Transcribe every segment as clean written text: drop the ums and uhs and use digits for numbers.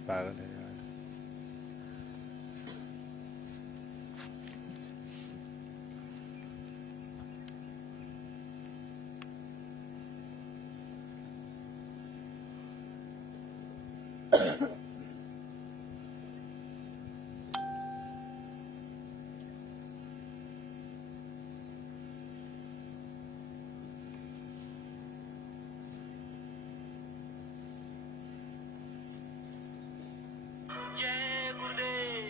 पागल है यार। जय गुरुदेव।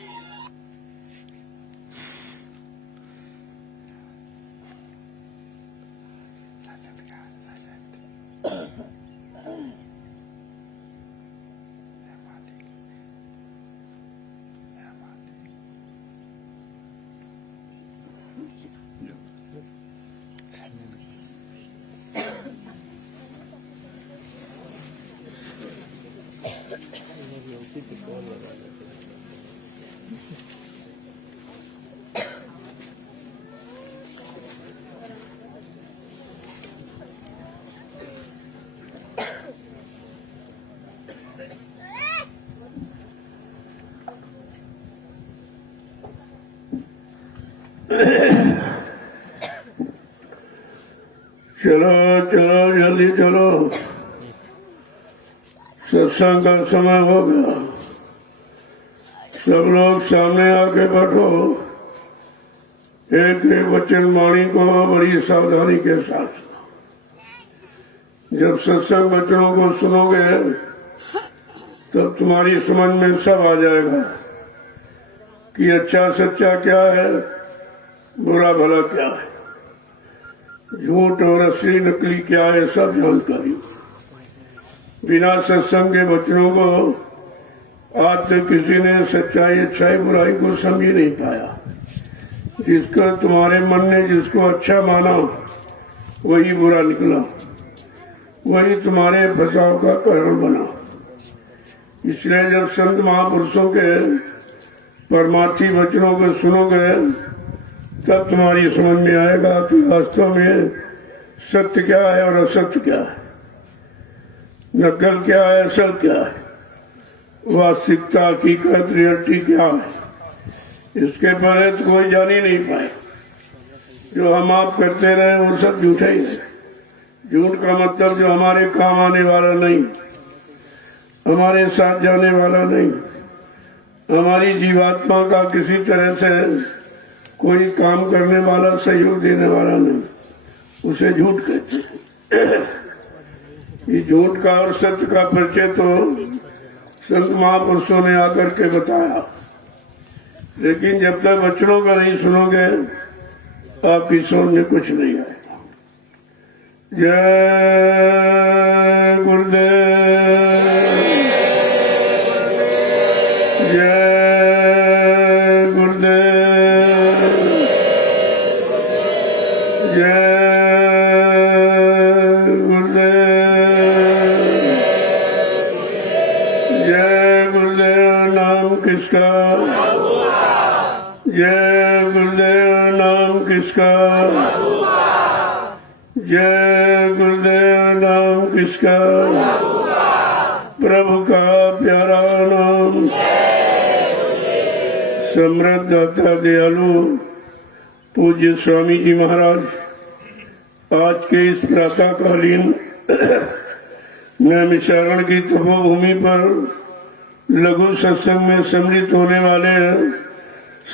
चलो चलो जल्दी चलो, सत्संग का समय हो गया। सब लोग सामने आके बैठो। एक एक वचन वाणी को बड़ी सावधानी के साथ सुनो। जब सत्संग वचनों को सुनोगे तब तुम्हारी समझ में सब आ जाएगा कि अच्छा सच्चा क्या है, बुरा भला क्या है, झूठ और असली नकली क्या है, सब जानकारी। बिना सत्संग के वचनों को आज तक किसी ने सच्चाई अच्छाई बुराई को समझ ही नहीं पाया। जिसका तुम्हारे मन ने जिसको अच्छा माना वही बुरा निकला, वही तुम्हारे फसाव का कारण बना। इसलिए जब संत महापुरुषों के परमार्थी वचनों को सुनोगे तब तुम्हारी समझ में आएगा कि वास्तव में सत्य क्या है और असत्य क्या है, नकल क्या है, असल क्या है, वास्तविकता हकीकत रियलिटी क्या है। इसके पहले तो कोई जान ही नहीं पाए। जो हम आप करते रहे वो सब झूठे ही है। झूठ का मतलब जो हमारे काम आने वाला नहीं, हमारे साथ जाने वाला नहीं, हमारी जीवात्मा का किसी तरह से कोई काम करने वाला, सहयोग देने वाला नहीं, उसे झूठ कहते हैं। ये झूठ का और सत्य का परिचय तो संत महापुरुषों ने आकर के बताया। लेकिन जब तक वचनों का नहीं सुनोगे आपकी समझ में कुछ नहीं आएगा। जय गुरुदेव, जय किसका, जय गुरुदेव नाम किसका, जय गुरुदेव नाम किसका, प्रभु का प्यारा नाम। समृद्ध दाता दयालु पूज्य स्वामी जी महाराज आज के इस प्रातःकालीन नैमिषारण्य की तपोभूमि पर लघु सत्संग में सम्मिलित होने वाले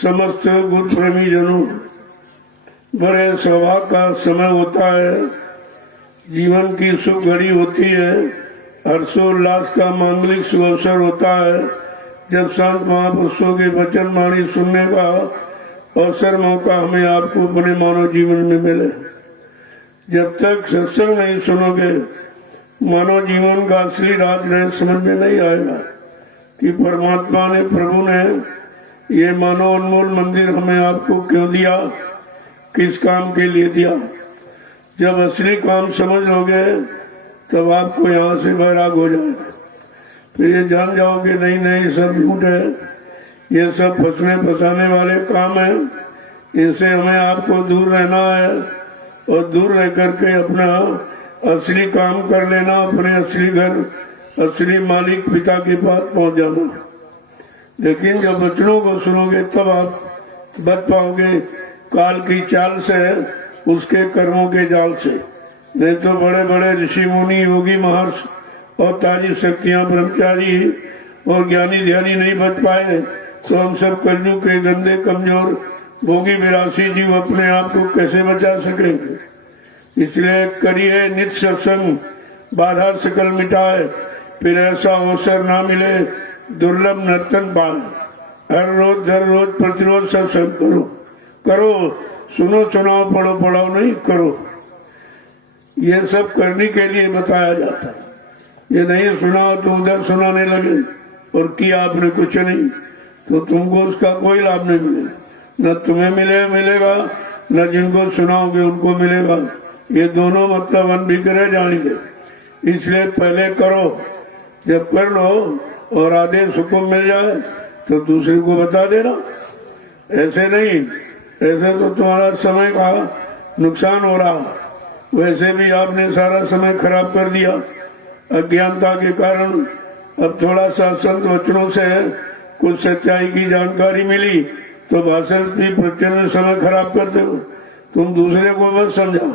समस्त गुरु प्रेमी जनों, बड़े सौभाग्य का समय होता है। जीवन की सुख घड़ी होती है, हर्षोल्लास का मांगलिक शुभ अवसर होता है जब संत महापुरुषों के वचन वाणी सुनने का अवसर मौका हमें आपको अपने मानव जीवन में मिले। जब तक सत्संग नहीं सुनोगे मानव जीवन का असली राज नहीं समझ में नहीं आएगा कि परमात्मा ने, प्रभु ने ये मानव अनमोल मंदिर हमें आपको क्यों दिया, किस काम के लिए दिया। जब असली काम समझ लोगे तब आपको यहाँ से बैराग हो जाएगा। फिर ये जान जाओगे नहीं नहीं सब झूठ है, ये सब फंसने फंसाने वाले काम है, इनसे हमें आपको दूर रहना है और दूर रह करके अपना असली काम कर लेना, अपने असली घर असली मालिक पिता के पास पहुंच जाना। लेकिन जब वचनों को सुनोगे तब आप बच पाओगे, काल की चाल से, उसके कर्मों के जाल से। नहीं तो बड़े बड़े ऋषि मुनि, योगी, महर्षि और ताजी शक्तियां, ब्रह्मचारी और ज्ञानी ध्यानी नहीं बच पाए तो हम सब कलयुग के गंदे, कमजोर, भोगी, विलासी जीव अपने आप को कैसे बचा सकेंगे। इसलिए करिए नित सत्संग, बाधा सकल मिटाए, फिर ऐसा अवसर ना मिले दुर्लभ नर्तन पाए। हर रोज प्रतिरोज सत्संग करो करो, सुनो सुनाओ, पढ़ो पढ़ाओ नहीं करो। ये सब करने के लिए बताया जाता है। ये नहीं सुनाओ तो उधर सुनाने लगे और किया आपने कुछ नहीं तो तुमको उसका कोई लाभ नहीं मिलेगा। न तुम्हें मिलेगा, न जिनको सुनाओगे उनको मिलेगा। ये दोनों मतलब अनभिग्रह जानेंगे। इसलिए पहले करो, जब कर लो और आदेश हुक्म मिल जाए तो दूसरे को बता देना। ऐसे नहीं, ऐसे तो तुम्हारा समय का नुकसान हो रहा। वैसे भी आपने सारा समय खराब कर दिया अज्ञानता के कारण। अब थोड़ा सा संत वचनों से कुछ सच्चाई की जानकारी मिली तो भाषण की प्रचलन में समय खराब करते हो। तुम दूसरे को मत समझाओ,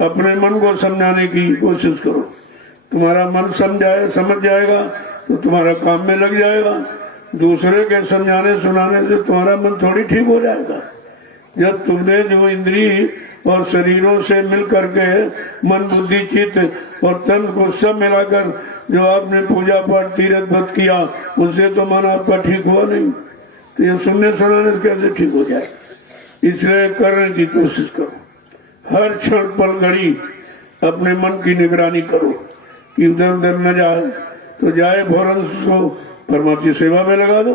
अपने मन को समझाने की कोशिश करो। तुम्हारा मन समझ जाएगा तो तुम्हारा काम में लग जाएगा। दूसरे के समझाने सुनाने से तुम्हारा मन थोड़ी ठीक हो जाएगा। जब तुमने जो इंद्रिय और शरीरों से मिल करके मन, बुद्धि, चित्त और तन को सब मिलाकर जो आपने पूजा पाठ, तीर्थ व्रत किया, उससे तो मन आपका ठीक हुआ नहीं। तो ये सुनने सुनाने से कैसे ठीक हो जाए। इसलिए करने की कोशिश करो। हर क्षण पल घड़ी अपने मन की निगरानी करो कि उधर उधर न जाए। तो जाए फौरन उसको परमात्मा की सेवा में लगा दो,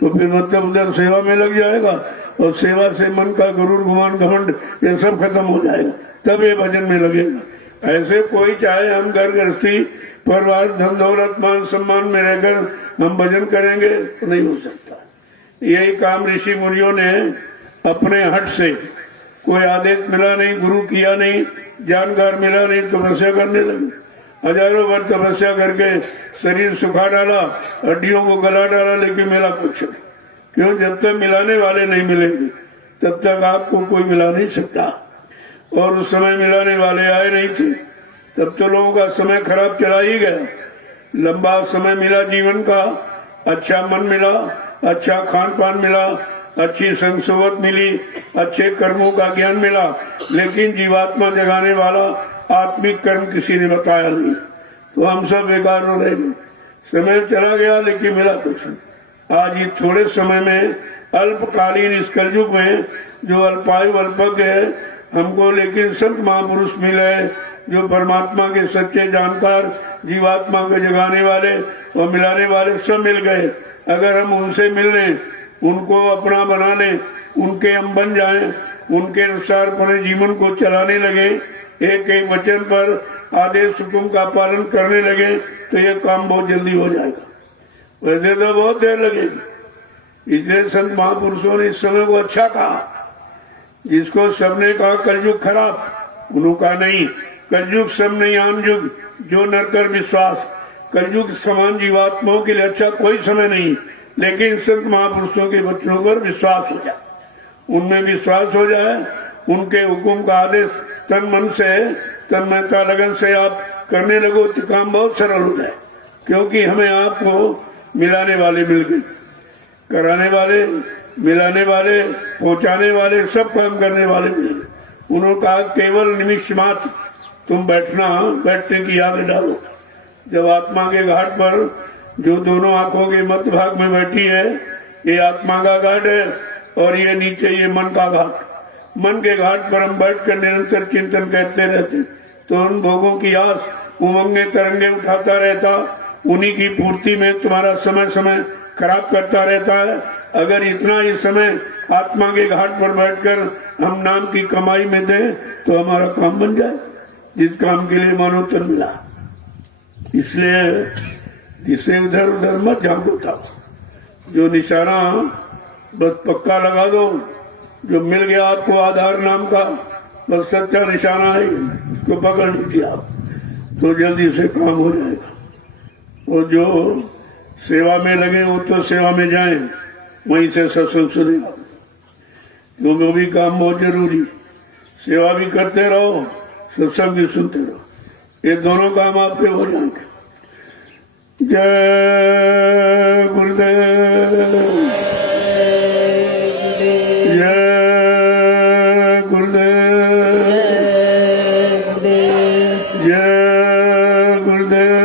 तो फिर मतलब उधर सेवा में लग जाएगा और सेवा से मन का गुरूर, गुमान, घमंड ये सब खत्म हो जाएगा। तब ये भजन में लगेगा। ऐसे कोई चाहे हम घर गृहस्थी, परिवार, धन दौलत, मान सम्मान में रहकर हम भजन करेंगे तो नहीं हो सकता। यही काम ऋषि मुनियों ने अपने हट से, कोई आदेश मिला नहीं, गुरु किया नहीं, जानकार मिला नहीं, तपस्या करने लगे। हजारों वर्ष तपस्या करके शरीर सुखा डाला, हड्डियों को गला डाला, लेकिन मिला कुछ नहीं। क्यों? जब तक मिलाने वाले नहीं मिलेंगे तब तक आपको कोई मिला नहीं सकता। और उस समय मिलाने वाले आए नहीं थे, तब तो लोगों का समय खराब चला ही गया। लंबा समय मिला जीवन का, अच्छा मन मिला, अच्छा खान पान मिला, अच्छी संसोवत मिली, अच्छे कर्मों का ज्ञान मिला, लेकिन जीवात्मा जगाने वाला आत्मिक कर्म किसी ने बताया नहीं। तो हम सब बेकार हो रहे। समय चला गया लेकिन मिला कुछ नहीं। आज ये थोड़े समय में, अल्पकालीन इस कलयुग में जो अल्पायु अल्पज्ञ है हमको, लेकिन संत महापुरुष मिले जो परमात्मा के सच्चे जानकार, जीवात्मा को जगाने वाले और मिलाने वाले सब मिल गए। अगर हम उनसे मिल लें, उनको अपना बना लें, उनके हम बन जाएं, उनके अनुसार अपने जीवन को चलाने लगे, एक एक वचन पर आदेश हुक्म का पालन करने लगे तो ये काम बहुत जल्दी हो जाएगा। वैसे तो बहुत देर लगेगी। इसलिए संत महापुरुषों ने इस समय को अच्छा कहा। जिसको सबने कहा कलयुग खराब, उन्होंने कहा नहीं, कलयुग सब नहीं आम युग, जो नर कर विश्वास। कलयुग समान जीवात्माओं के लिए अच्छा कोई समय नहीं, लेकिन संत महापुरुषों के वचनों पर विश्वास हो जाए, उनमें विश्वास हो जाए, उनके हुक्म का आदेश तन मन से, तन्मयता लगन से आप करने लगो तो काम बहुत सरल हो जाए। क्योंकि हमें आपको मिलाने वाले मिल गए, कराने वाले, मिलाने वाले, पहुंचाने वाले, सब काम करने वाले मिल गए। उन्होंने कहा केवल निमिष मात्र तुम बैठने की आग डालो। जब आत्मा के घाट पर जो दोनों आंखों के मध्य भाग में बैठी है, ये आत्मा का घाट है और ये नीचे ये मन का घाट। मन के घाट पर हम बैठकर निरंतर चिंतन करते रहते तो उन भोगों की आस, उमंगे तरंगे उठाता रहता, उन्हीं की पूर्ति में तुम्हारा समय समय खराब करता रहता है। अगर इतना ही समय आत्मा के घाट पर बैठकर हम नाम की कमाई में दें तो हमारा काम बन जाए, जिस काम के लिए मानवतन मिला। इसलिए जिसे इधर उधर मत झांको था, जो निशाना बस पक्का लगा दो, जो मिल गया आपको आधार नाम का, बस सच्चा निशाना है, उसको पकड़ लीजिए आप तो जल्दी से काम हो जाएगा। वो जो सेवा में लगे वो तो सेवा में जाएं, वहीं से सत्संग सुनेगा, क्योंकि वो भी काम बहुत जरूरी। सेवा भी करते रहो, सत्संग भी सुनते रहो, ये दोनों काम आपके हो जाएंगे। जय गुरुदेव, जय गुरुदेव, जय गुरुदेव,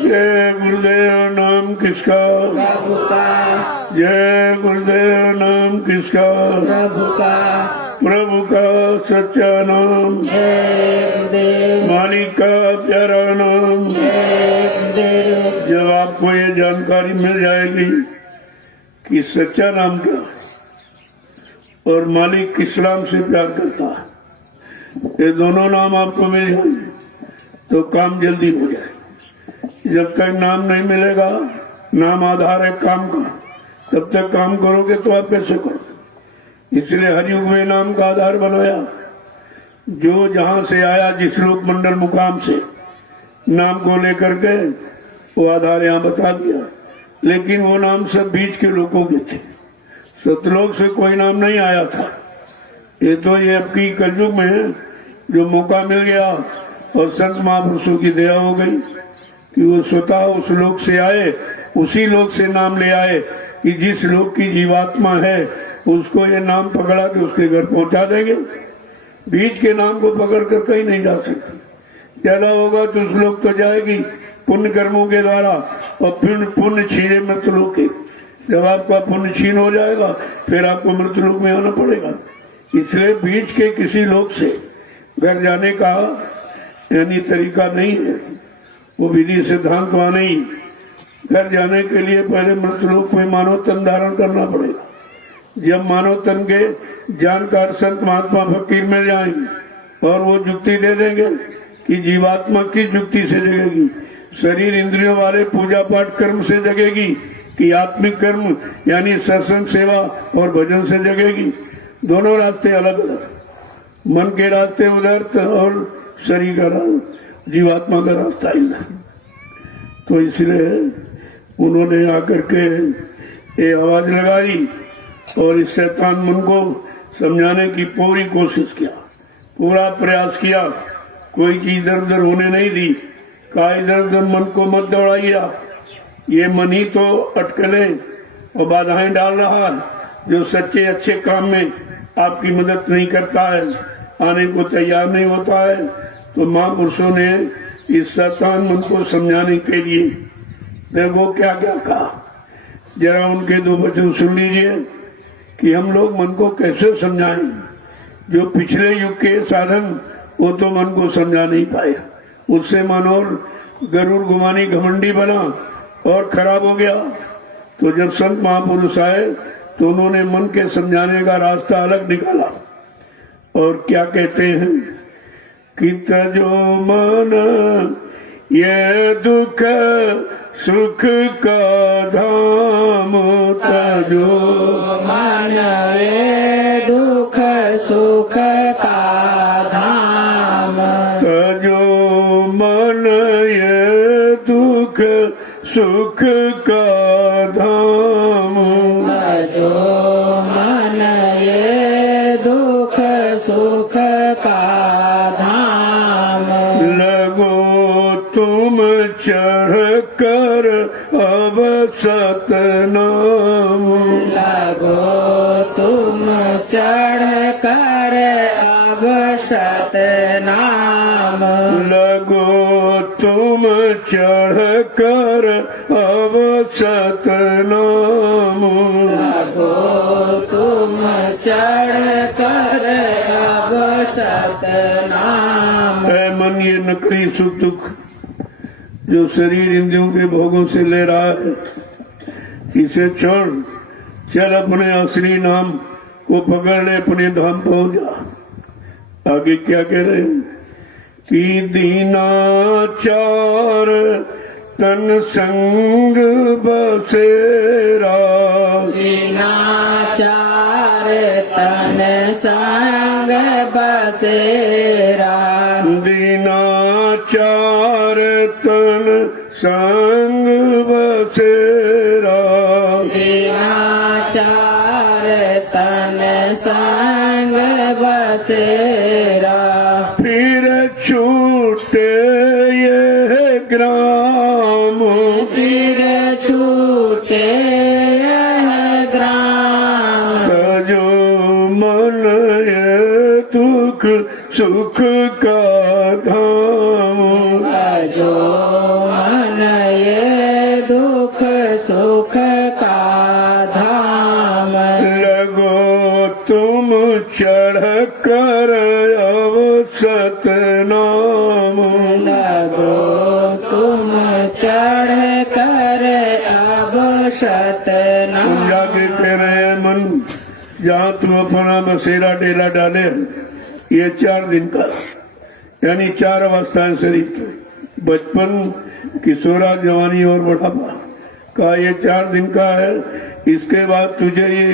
जय गुरुदेव। नाम किसका? प्रभु का। जय गुरुदेव। नाम किसका? प्रभु का। प्रभु का सच्चा नाम, जय गुरुदेव। मालिक का प्यारा नाम। जय गुरुदेव। जब आपको ये जानकारी मिल जाएगी कि सच्चा नाम क्या है और मालिक किस नाम से प्यार करता है, ये दोनों नाम आपको मिल जाएंगे तो काम जल्दी हो जाए। जब तक नाम नहीं मिलेगा, नाम आधार है काम का, तब तक काम करोगे तो आप कैसे करोगे? इसलिए हर युग में नाम का आधार बनाया। जो जहां से आया, जिस लोक मंडल मुकाम से नाम को लेकर के, वो आधार यहाँ बता दिया। लेकिन वो नाम सब बीच के लोगों के थे, सतलोक से कोई नाम नहीं आया था। ये तो ये आपकी कलयुग में जो मौका मिल गया और संत महापुरुषों की दया हो गई कि वो स्वतः उस लोक से आए, उसी लोक से नाम ले आए कि जिस लोक की जीवात्मा है उसको ये नाम पकड़ा के उसके घर पहुंचा देंगे। बीच के नाम को पकड़ कर कहीं नहीं जा सकते। ज्यादा होगा तो उस लोक तो जाएगी पुण्य कर्मों के द्वारा, और पुण्य छीने मृत्युलोक के। जब आपका पुण्य छीन हो जाएगा फिर आपको मृत्युलोक में आना पड़ेगा। इसलिए बीच के किसी लोक से घर जाने का यानी तरीका नहीं है, वो विधि सिद्धांत वहां नहीं। घर जाने के लिए पहले मृत्युलोक में मानव तन धारण करना पड़ेगा। जब मानव तन के जानकार संत महात्मा फकीर मिल जाएंगे और वो युक्ति दे देंगे कि जीवात्मा किस युक्ति से जगेगी, शरीर इंद्रियों वाले पूजा पाठ कर्म से जगेगी कि आत्मिक कर्म यानी सत्संग सेवा और भजन से जगेगी। दोनों रास्ते अलग अलग, मन के रास्ते उधर और शरीर का जीवात्मा का रास्ता ही नहीं। तो इसलिए उन्होंने आकर के ये आवाज लगाई और इस शैतान मन को समझाने की पूरी कोशिश किया, पूरा प्रयास किया। कोई चीज इधर उधर होने नहीं दी। कहा इधर उधर मन को मत दौड़ाइया, ये मन ही तो अटकलें और बाधाएं डाल रहा है, जो सच्चे अच्छे काम में आपकी मदद नहीं करता है, आने को तैयार नहीं होता है। तो महापुरुषों ने इस शैतान मन को समझाने के लिए देखो क्या क्या कहा। जरा उनके दो वचन सुन लीजिए कि हम लोग मन को कैसे समझाएं। जो पिछले युग के साधन वो तो मन को समझा नहीं पाए, उससे मन और गरुड़ गुमानी घमंडी बना और खराब हो गया। तो जब संत महापुरुष आए तो उन्होंने मन के समझाने का रास्ता अलग निकाला। और क्या कहते हैं कि तजो मन ये दुख सुख का धाम, तजो मन ये दुख सुख का धाम, तजो मन ये दुख सुख का धाम, तजो मन ये दुख सुख का धाम। लगो तुम चढ़ कर अब सतनाम, लगो तुम चढ़ कर अब सतनाम, लगो तुम चढ़ कर अब सतनाम, लगो तुम चढ़ कर अब सतनाम। है मन ये नकली सुख दुख जो शरीर इंद्रियों के भोगों से ले रहा है, इसे छोड़, चल अपने असली नाम को पकड़ ले, अपने धाम पहुंच जा। आगे क्या कह रहे हैं कि दीनाचार तन संग बसेरा, दीनाचार तन संग बसेरा, बसेरा दीनाचार तन संग बसेरा दीनाचार तन संग बसेरा फिर छूटे ये ग्राम फिर छूटे यह ग्राम जो मन ये दुख सुख का धाम जो मन ये दुख सुख का धाम लगो तुम चढ़ कर अब सतनाम लगो तुम चढ़ कर अब सतनाम तुम जाके कह रहे हैं मन जहाँ तुम अपना बसेरा डेरा डाले ये 4 दिन का यानी 4 अवस्थाएं शरीर की बचपन किशोरा जवानी और बुढ़ापा का ये 4 दिन का है। इसके बाद तुझे ये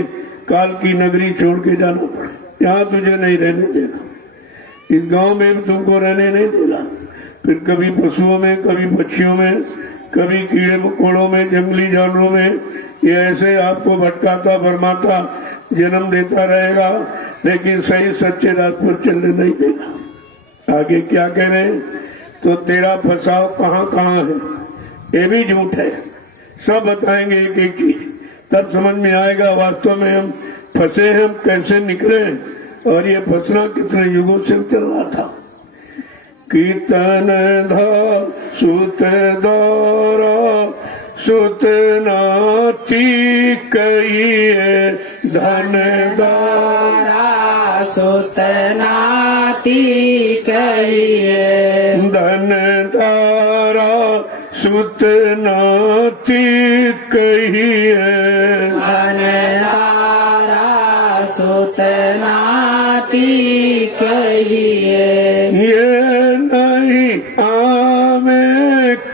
काल की नगरी छोड़ के जाना पड़े यहाँ तुझे नहीं रहने देगा इस गांव में भी तुमको रहने नहीं देगा फिर कभी पशुओं में कभी पक्षियों में कभी कीड़े मकोड़ों में जंगली जानवरों में ये ऐसे आपको भटकाता भरमाता जन्म देता रहेगा लेकिन सही सच्चे रात पर चलने नहीं देगा। आगे क्या कह रहे हैं तो तेरा फंसाव कहाँ कहाँ है ये भी झूठ है सब बताएंगे एक एक चीज तब समझ में आएगा वास्तव में हम फंसे हैं हम कैसे निकले और ये फंसना कितने युगों से चल रहा था। कीर्तन धा सुत दौरा सुत नाती कहिए धन दारा सुत नाती कहिए धन दारा सुत नाती कहिए दारा सुत नाती कहिए ये नहीं आवे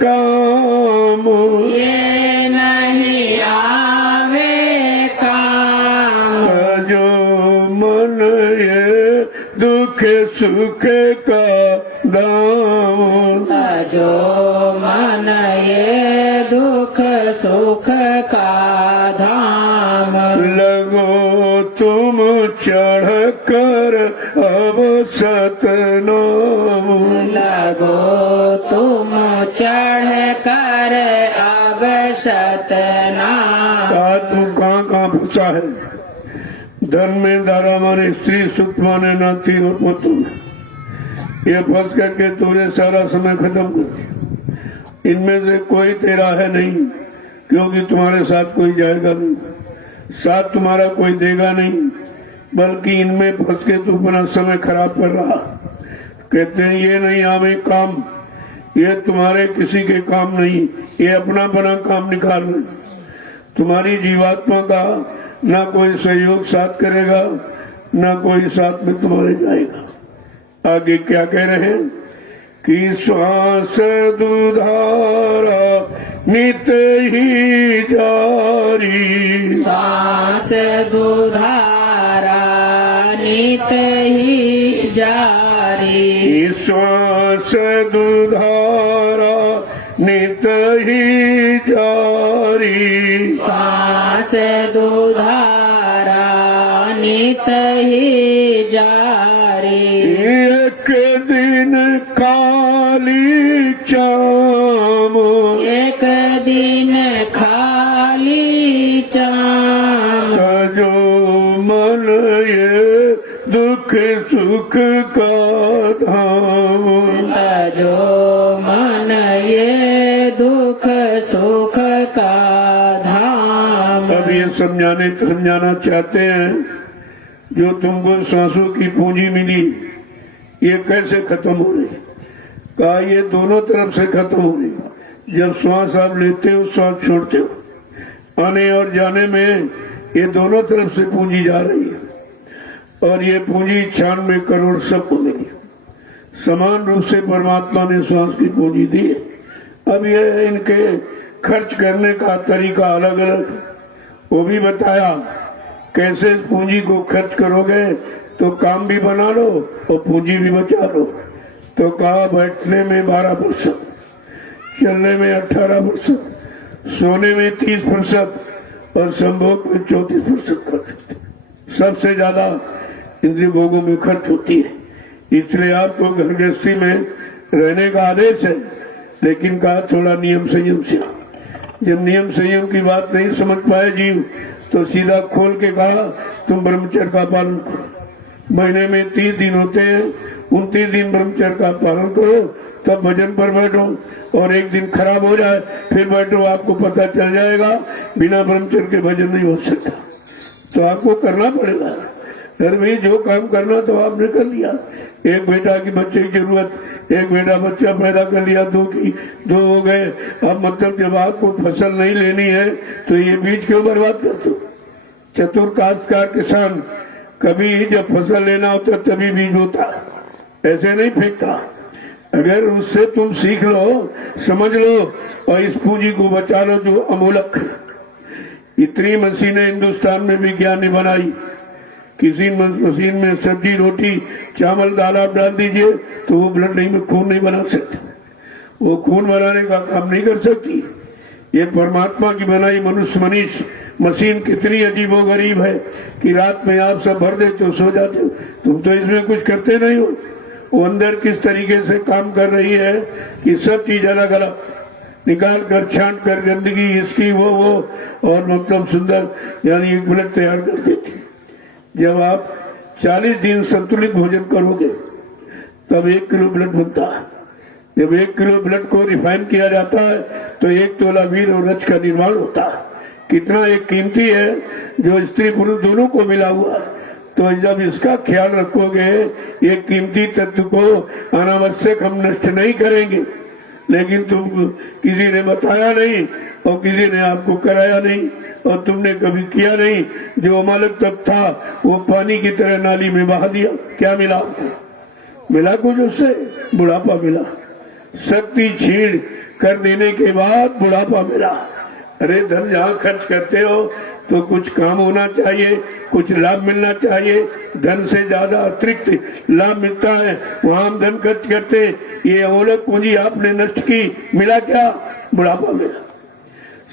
काम ये नहीं आवे काम जो मन ये दुख सुख का दाम जो मन ये दुख सुख का धाम लगो तुम चढ़ कर अब सतनाम लगो तुम चढ़ कर अब सतनाम तू कहाँ कहाँ फंसा है धन में दारा माने स्त्री सुख माने नाती और पुत्र में ये फंस करके तूने सारा समय खत्म कर दिया इनमें से कोई तेरा है नहीं क्योंकि तुम्हारे साथ कोई जाएगा नहीं साथ तुम्हारा कोई देगा नहीं बल्कि इनमें फंस के तू अपना समय खराब कर रहा। कहते हैं ये नहीं आवे काम ये तुम्हारे किसी के काम नहीं ये अपना बना काम निकाल रहे तुम्हारी जीवात्मा का ना कोई सहयोग साथ करेगा ना कोई साथ में तुम्हारे जाएगा। आगे क्या कह रहे हैं कि श्वास दुधारा नित ही जारी सांस दुधारा नित ही जारी श्वास दुधारा नित ही जारी सांस दुधारा नित ही जारी एक दिन काली चाम एक दिन खाली चाम जो मन ये दुख सुख का धाम जो मन ये दुख सुख का धाम अब ये समझाना चाहते हैं जो तुमको सांसों की पूंजी मिली ये कैसे खत्म हो रही कहा ये दोनों तरफ से खत्म हो रही जब श्वास आप लेते हो श्वास छोड़ते हो आने और जाने में ये दोनों तरफ से पूंजी जा रही है और ये पूंजी 96 करोड़ सबको मिली समान रूप से परमात्मा ने श्वास की पूंजी दी है। अब ये इनके खर्च करने का तरीका अलग अलग वो भी बताया कैसे पूंजी को खर्च करोगे तो काम भी बना लो और पूंजी भी बचा लो। तो कहा बैठने में 12%, चलने में 18%, सोने में 30% और संभोग में 34% खर्च होता है। सबसे ज्यादा इंद्रिय भोगों में खर्च होती है। इसलिए आपको घर गृहस्थी में रहने का आदेश है, लेकिन कहा थोड़ा नियम संयम से। जब नियम संयम की बात नहीं समझ पाए जीव, तो सीधा खोल के कहा तुम ब्रह्मचर्य का पालन करो। महीने में 30 दिन होते हैं, 29 दिन ब्रह्मचर्य का पालन करो, तब भजन पर बैठो। और एक दिन खराब हो जाए फिर बैठो, आपको पता चल जाएगा बिना ब्रह्मचर्य के भजन नहीं हो सकता। तो आपको करना पड़ेगा। घर में जो काम करना तो आपने कर लिया। एक बेटा की बच्चे की जरूरत, एक बेटा बच्चा पैदा कर लिया, दो हो गए। अब मतलब जब आपको फसल नहीं लेनी है तो ये बीज क्यों बर्बाद करते हो? चतुर काश्तकार किसान कभी जब फसल लेना होता तभी बीज होता, ऐसे नहीं फेंकता। अगर उससे तुम सीख लो, समझ लो और इस पूंजी को बचा लो जो अमूलक है। इतनी मशीनें हिंदुस्तान में विज्ञान ने बनाई। किसी मशीन में सब्जी रोटी चावल दाल आप डाल दीजिए तो वो ब्लड नहीं में खून नहीं बना सकती, वो खून बनाने का काम नहीं कर सकती। ये परमात्मा की बनाई मनुष्य मशीन कितनी अजीबो गरीब है कि रात में आप सब भर देते हो, सो जाते हो, तुम तो इसमें कुछ करते नहीं हो। वो अंदर किस तरीके से काम कर रही है कि सब चीज अलग अलग निकाल कर छांट कर गंदगी इसकी वो और मतलब सुंदर यानी एक ब्लड तैयार कर देती। जब आप 40 दिन संतुलित भोजन करोगे तब 1 किलो ब्लड बनता है। जब 1 किलो ब्लड को रिफाइन किया जाता है तो 1 तोला वीर और रज का निर्माण होता है। कितना एक कीमती है जो स्त्री पुरुष दोनों को मिला हुआ है। तो जब इसका ख्याल रखोगे, एक कीमती तत्व को अनावश्यक हम नष्ट नहीं करेंगे। लेकिन तुम किसी ने बताया नहीं और किसी ने आपको कराया नहीं और तुमने कभी किया नहीं। जो अमालक तब था वो पानी की तरह नाली में बहा दिया। क्या मिला आपको? मिला कुछ उससे? बुढ़ापा मिला। शक्ति छीन कर देने के बाद बुढ़ापा मिला। अरे धन जहाँ खर्च करते हो तो कुछ काम होना चाहिए, कुछ लाभ मिलना चाहिए। धन से ज्यादा अतिरिक्त लाभ मिलता है, वहां हम धन खर्च करते। ये अमूलक पूंजी आपने नष्ट की, मिला क्या? बुढ़ापा मिला।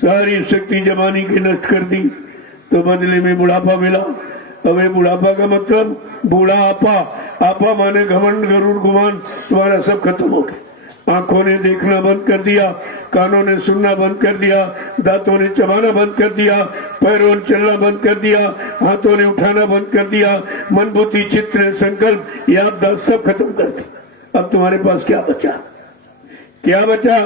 सारी शक्ति जमाने की नष्ट कर दी तो बदले में बुढ़ापा मिला। अब ये बुढ़ापा का मतलब बूढ़ा आपा, आपा माने घमंड गरुड़ गुमान, तुम्हारा सब खत्म हो गया। आंखों ने देखना बंद कर दिया, कानों ने सुनना बंद कर दिया, दांतों ने चबाना बंद कर दिया, पैरों ने चलना बंद कर दिया, हाथों ने उठाना बंद कर दिया, मन बुद्धि चित्त ने संकल्प याददाश्त सब खत्म कर दी। अब तुम्हारे पास क्या बचा? क्या बचा?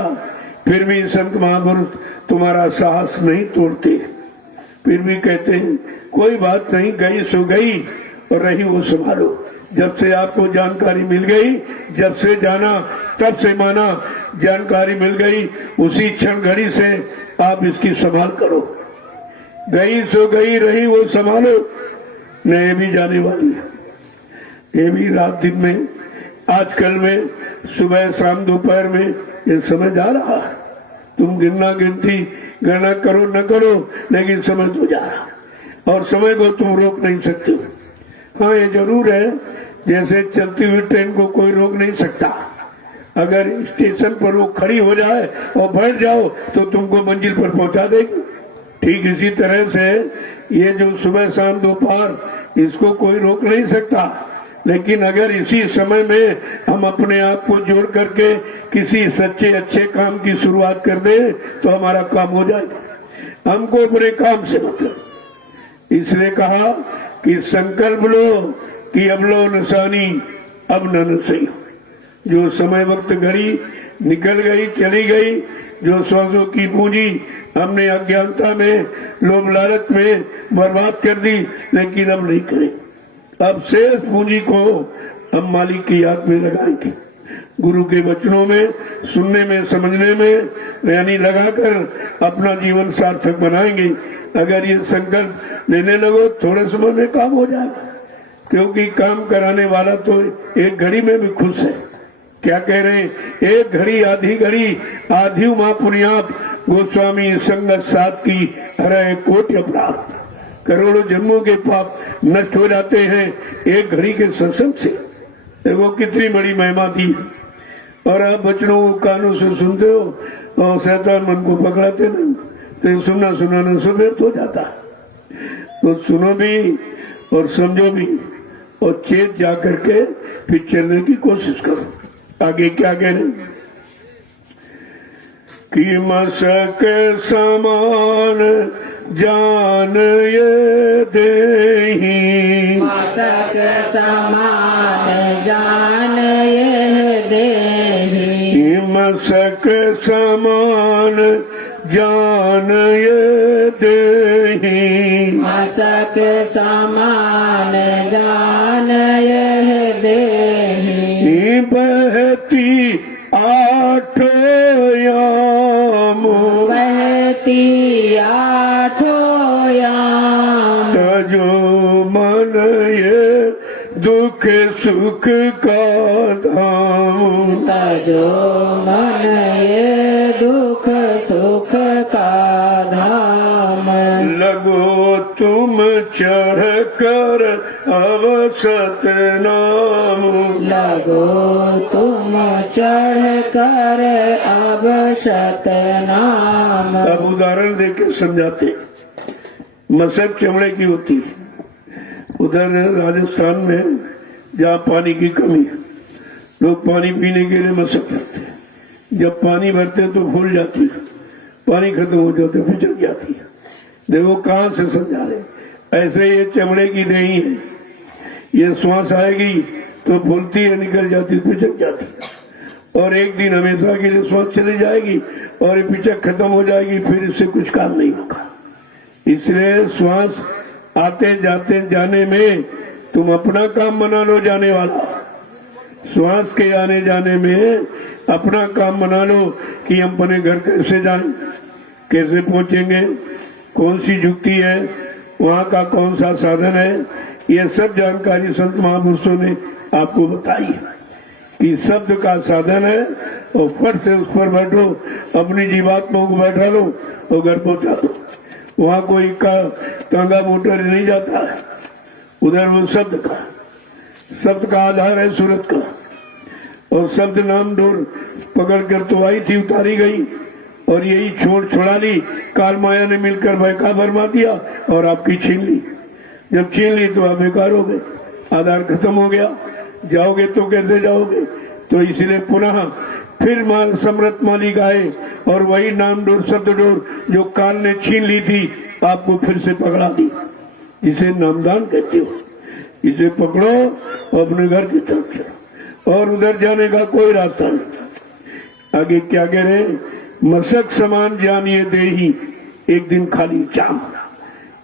फिर भी संत महापुरुष तुम्हारा साहस नहीं तोड़ते, फिर भी कहते हैं कोई बात नहीं, गई सो गई और रही वो संभालो। जब से आपको जानकारी मिल गई, जब से जाना तब से माना, जानकारी मिल गई उसी क्षण घड़ी से आप इसकी संभाल करो। गई सो गई, रही वो संभालो। न ये भी जाने वाली है, ये भी रात दिन में, आजकल में, सुबह शाम दोपहर में ये समय जा रहा है। तुम गणना करो न करो, लेकिन समय तो जा रहा और समय को तुम रोक नहीं सकते। हाँ ये जरूर है, जैसे चलती हुई ट्रेन को कोई रोक नहीं सकता। अगर स्टेशन पर वो खड़ी हो जाए और बैठ जाओ तो तुमको मंजिल पर पहुंचा देगी। ठीक इसी तरह से ये जो सुबह शाम दोपहर, इसको कोई रोक नहीं सकता। लेकिन अगर इसी समय में हम अपने आप को जोड़ करके किसी सच्चे अच्छे काम की शुरुआत कर दे तो हमारा काम हो जाएगा। हमको अपने काम से मतलब, इसलिए कहा कि संकल्प लो कि अब लो नसानी अब न सही। जो समय वक्त घड़ी निकल गई चली गई, जो सौदों की पूंजी हमने अज्ञानता में लोभ लालच में बर्बाद कर दी, लेकिन अब नहीं करें। अब शेष पूंजी को हम मालिक की याद में लगाएंगे, गुरु के वचनों में सुनने में समझने में यानी लगाकर अपना जीवन सार्थक बनाएंगे। अगर ये संकल्प लेने लगो थोड़े समय में काम हो जाएगा, क्योंकि काम कराने वाला तो एक घड़ी में भी खुश है। क्या कह रहे हैं? एक घड़ी आधी घड़ी आधी माँ पुण्याप गोस्वामी संगत साथ की हरे कोटि अपराध। करोड़ों जन्मों के पाप नष्ट हो जाते हैं एक घड़ी के सत्संग से। देखो कितनी बड़ी महिमा दी। और आप बचनों को कानों से सुनते हो और शैतान मन को पकड़ाते नहीं, तो ये सुनना सुनाना सब व्यर्थ हो जाता। तो सुनो भी और समझो भी और चेत जा करके फिर चलने की कोशिश करो। आगे क्या कह रहे कि मशक समान जान ये देही, मशक समान जान ये देही, मशक समान जान ये देही, मशक समान जान ये देही, बहती आठ याम, बहती आठों याम, तजो मन ये दुख सुख का धाम, तजो मन ये दुख सुख का धाम, लगो तुम चढ़ कर अवसत नाम, लगो तुम चढ़ कर अब सतनाम। अब उदाहरण देके समझाते। मशक चमड़े की होती है। उधर राजस्थान में जहाँ पानी की कमी है, लोग पानी पीने के लिए मशक करते हैं। जब पानी भरते हैं तो फूल जाती है, पानी खत्म हो जाता है फिर चल जाती है। देखो कहाँ से समझा रहे। ऐसे ये चमड़े की नहीं है, ये श्वास आएगी तो फूलती है, निकल जाती फिर चल जाती है, और एक दिन हमेशा के लिए श्वास चली जाएगी और ये पिचक खत्म हो जाएगी, फिर इससे कुछ काम नहीं होगा। इसलिए श्वास आते जाते जाने में तुम अपना काम बना लो जाने वाला। श्वास के आने जाने में अपना काम बना लो कि हम अपने घर कैसे जाएं, कैसे पहुंचेंगे, कौन सी जुक्ति है, वहाँ का कौन सा साधन है। ये सब जानकारी संत महापुरुषों ने आपको बताई है कि शब्द का साधन है और फट से उस पर बैठो, अपनी जीवात्मा को बैठा लो और घर पहुंचा दो। वहाँ कोई का तांगा मोटर नहीं जाता है, उधर वो शब्द का आधार है सूरत का। और शब्द नाम डोर पकड़ कर तो आई थी, उतारी गई और यही छोड़ा ली। काल माया ने मिलकर बहका भरमा दिया और आपकी छीन ली। जब छीन ली तो आप बेकार हो गए, आधार खत्म हो गया। जाओगे तो कैसे जाओगे? तो इसलिए पुनः फिर समृत मालिक आए और वही नाम डोर शब्द डोर जो काल ने छीन ली थी आपको फिर से पकड़ा दी, जिसे नामदान कहते हो। इसे पकड़ो और अपने घर की तरफ चलो और उधर जाने का कोई रास्ता नहीं। आगे क्या कह रहे? मशक समान जानिए देही, एक दिन खाली चाम,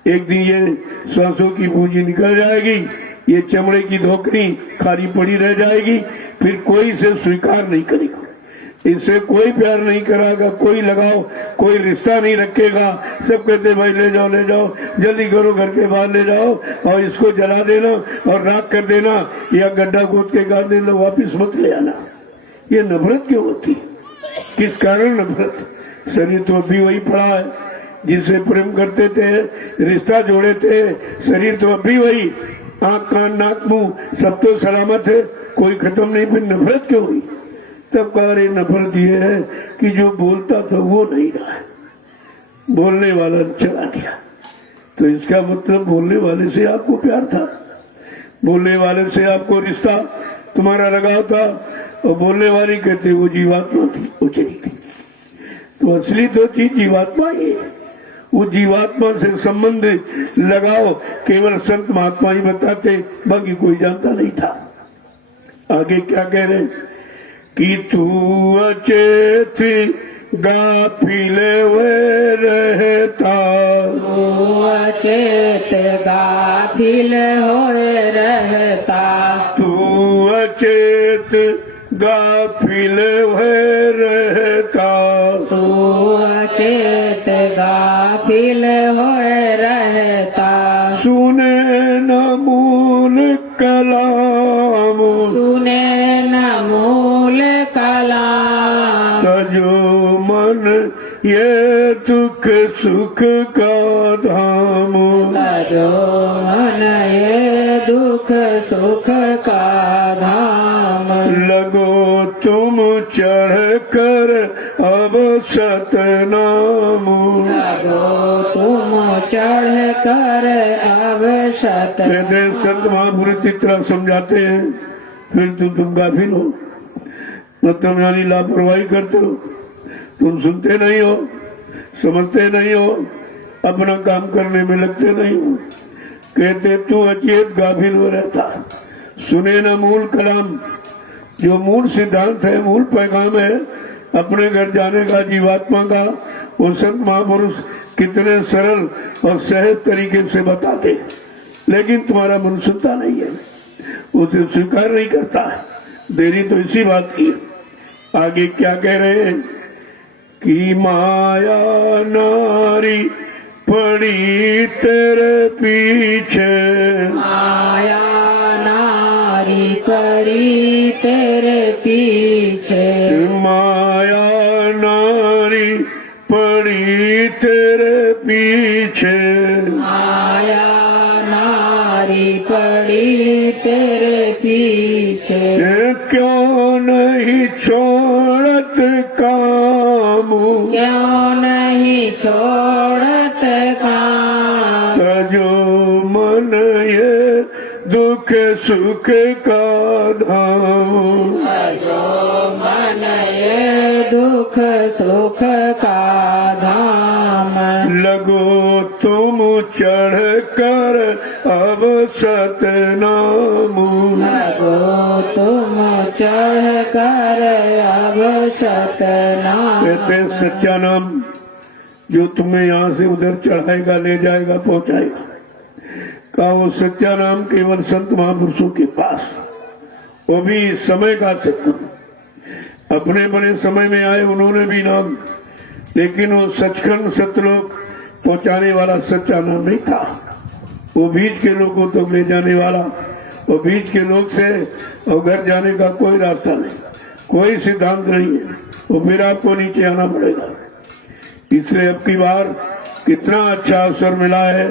एक दिन ये श्वासों की पूंजी निकल जाएगी, ये चमड़े की धोकरी खाली पड़ी रह जाएगी, फिर कोई इसे स्वीकार नहीं करेगा, इससे कोई प्यार नहीं कराएगा, कोई लगाओ कोई रिश्ता नहीं रखेगा। सब कहते भाई ले जाओ जल्दी करो, घर के बाहर ले जाओ और इसको जला देना और राख कर देना या गड्ढा खोद के गाड़ देना, वापिस मत ले आना। ये नफरत क्यों होती? किस कारण नफरत? शरीर तो अभी वही पड़ा है जिससे प्रेम करते थे, रिश्ता जोड़े थे, शरीर तो अभी वही, आंख कान नाक मुंह सब तो सलामत है, कोई खत्म नहीं, फिर नफरत क्यों हुई? तब कह रहे नफरत ये है कि जो बोलता था वो नहीं रहा है, बोलने वाला चला गया। तो इसका मतलब बोलने वाले से आपको प्यार था, बोलने वाले से आपको रिश्ता तुम्हारा लगाव था, और बोलने वाली कहते वो जीवात्मा थी, वो चली गई। तो असली तो चीज जीवात्मा ही है। वो जीवात्मा से संबंध लगाओ केवल संत महात्मा ही बताते, बाकी कोई जानता नहीं था। आगे क्या कह रहे? कि तू अचेत गाफिल हुए रहता, तू अचेत गाफिल होए रहता, तू अचेत गाफिल हुए रहता, तू अचेत गाफिल होए रहता, सुने न मूल कलाम, सुने न मूल कलाम, तजो मन ये दुख सुख का धाम। तजो मन ये दुख सुख का धाम। लगो तुम चढ़ कर अब सतनाम। लगो तुम चढ़ कर अब सत। कहते संत महापुरुष की तरफ समझाते हैं, फिर तुम गाफिल हो, मतलब यानी लापरवाही करते हो, तुम सुनते नहीं हो, समझते नहीं हो, अपना काम करने में लगते नहीं हो। कहते तू अचेत गाफिल हो रहता, सुने न मूल कलाम, जो मूल सिद्धांत है, मूल पैगाम है अपने घर जाने का जीवात्मा का, वो संत महापुरुष कितने सरल और सहज तरीके से बताते, लेकिन तुम्हारा मन सुनता नहीं है, उसे स्वीकार नहीं करता है। देरी तो इसी बात की। आगे क्या कह रहे हैं कि माया नारी पड़ी तेरे पीछे। माया नारी पड़ी तेरे पीछे। माया नारी पड़ी तेरे पीछे। माया नारी पड़ी तेरे पीछे। क्यों नहीं छोड़त काम। क्यों नहीं छोड़त काम। तजो मन ये दुख सुख का धाम। जो मन ये दुख सुख का धाम। लगो तुम चढ़ कर अब सतनाम। लगो तुम चढ़ कर अब सतनाम। कहते हैं सच्चा नाम जो तुम्हें यहाँ से उधर चढ़ाएगा, ले जाएगा, पहुंचाएगा, का वो सच्चा नाम केवल संत महापुरुषों के पास, वो भी समय का सत्य। अपने बड़े समय में आए उन्होंने भी नाम, लेकिन वो सचखंड सतलोक पहुंचाने वाला सच्चा नाम नहीं था। वो बीच के लोगों तक ले जाने वाला, वो बीच के लोग से और घर जाने का कोई रास्ता नहीं, कोई सिद्धांत नहीं है, वो फिर आपको नीचे आना पड़ेगा। इसलिए अब की बार कितना अच्छा अवसर मिला है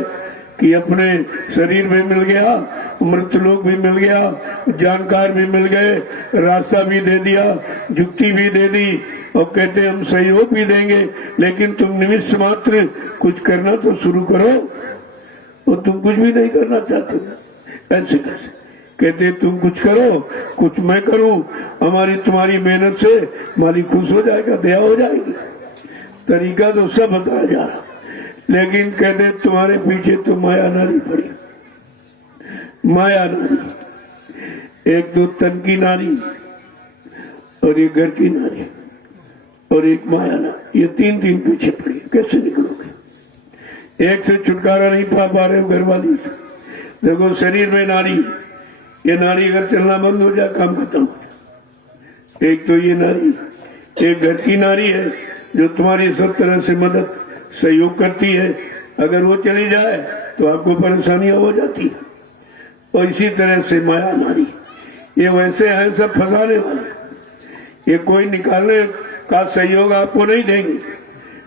कि अपने शरीर भी मिल गया, मृत्यु लोक भी मिल गया, जानकार भी मिल गए, रास्ता भी दे दिया, जुक्ति भी दे दी, और कहते हम सहयोग भी देंगे, लेकिन तुम निमित्त मात्र कुछ करना तो शुरू करो। और तुम कुछ भी नहीं करना चाहते, ऐसे कैसे? कहते तुम कुछ करो, कुछ मैं करूं, हमारी तुम्हारी मेहनत से मालिक खुश हो जाएगा, दया हो जाएगी। तरीका तो सब बताया जा रहा, लेकिन कहते तुम्हारे पीछे तो माया नारी पड़ी। माया नारी, एक तो तन की नारी और एक घर की नारी और एक माया नारी, ये तीन पीछे पड़ी। कैसे निकलोगे? एक से छुटकारा नहीं पा रहे हो, घर वाली से। देखो शरीर में नारी, ये नारी अगर चलना बंद हो जाए काम खत्म हो जाए। एक तो ये नारी, एक घर की नारी है जो तुम्हारी सब तरह से मदद सहयोग करती है, अगर वो चली जाए तो आपको परेशानियां हो जाती है। और इसी तरह से माया नारी, ये वैसे हैं सब फंसाने वाले, ये कोई निकालने का सहयोग आपको नहीं देंगे,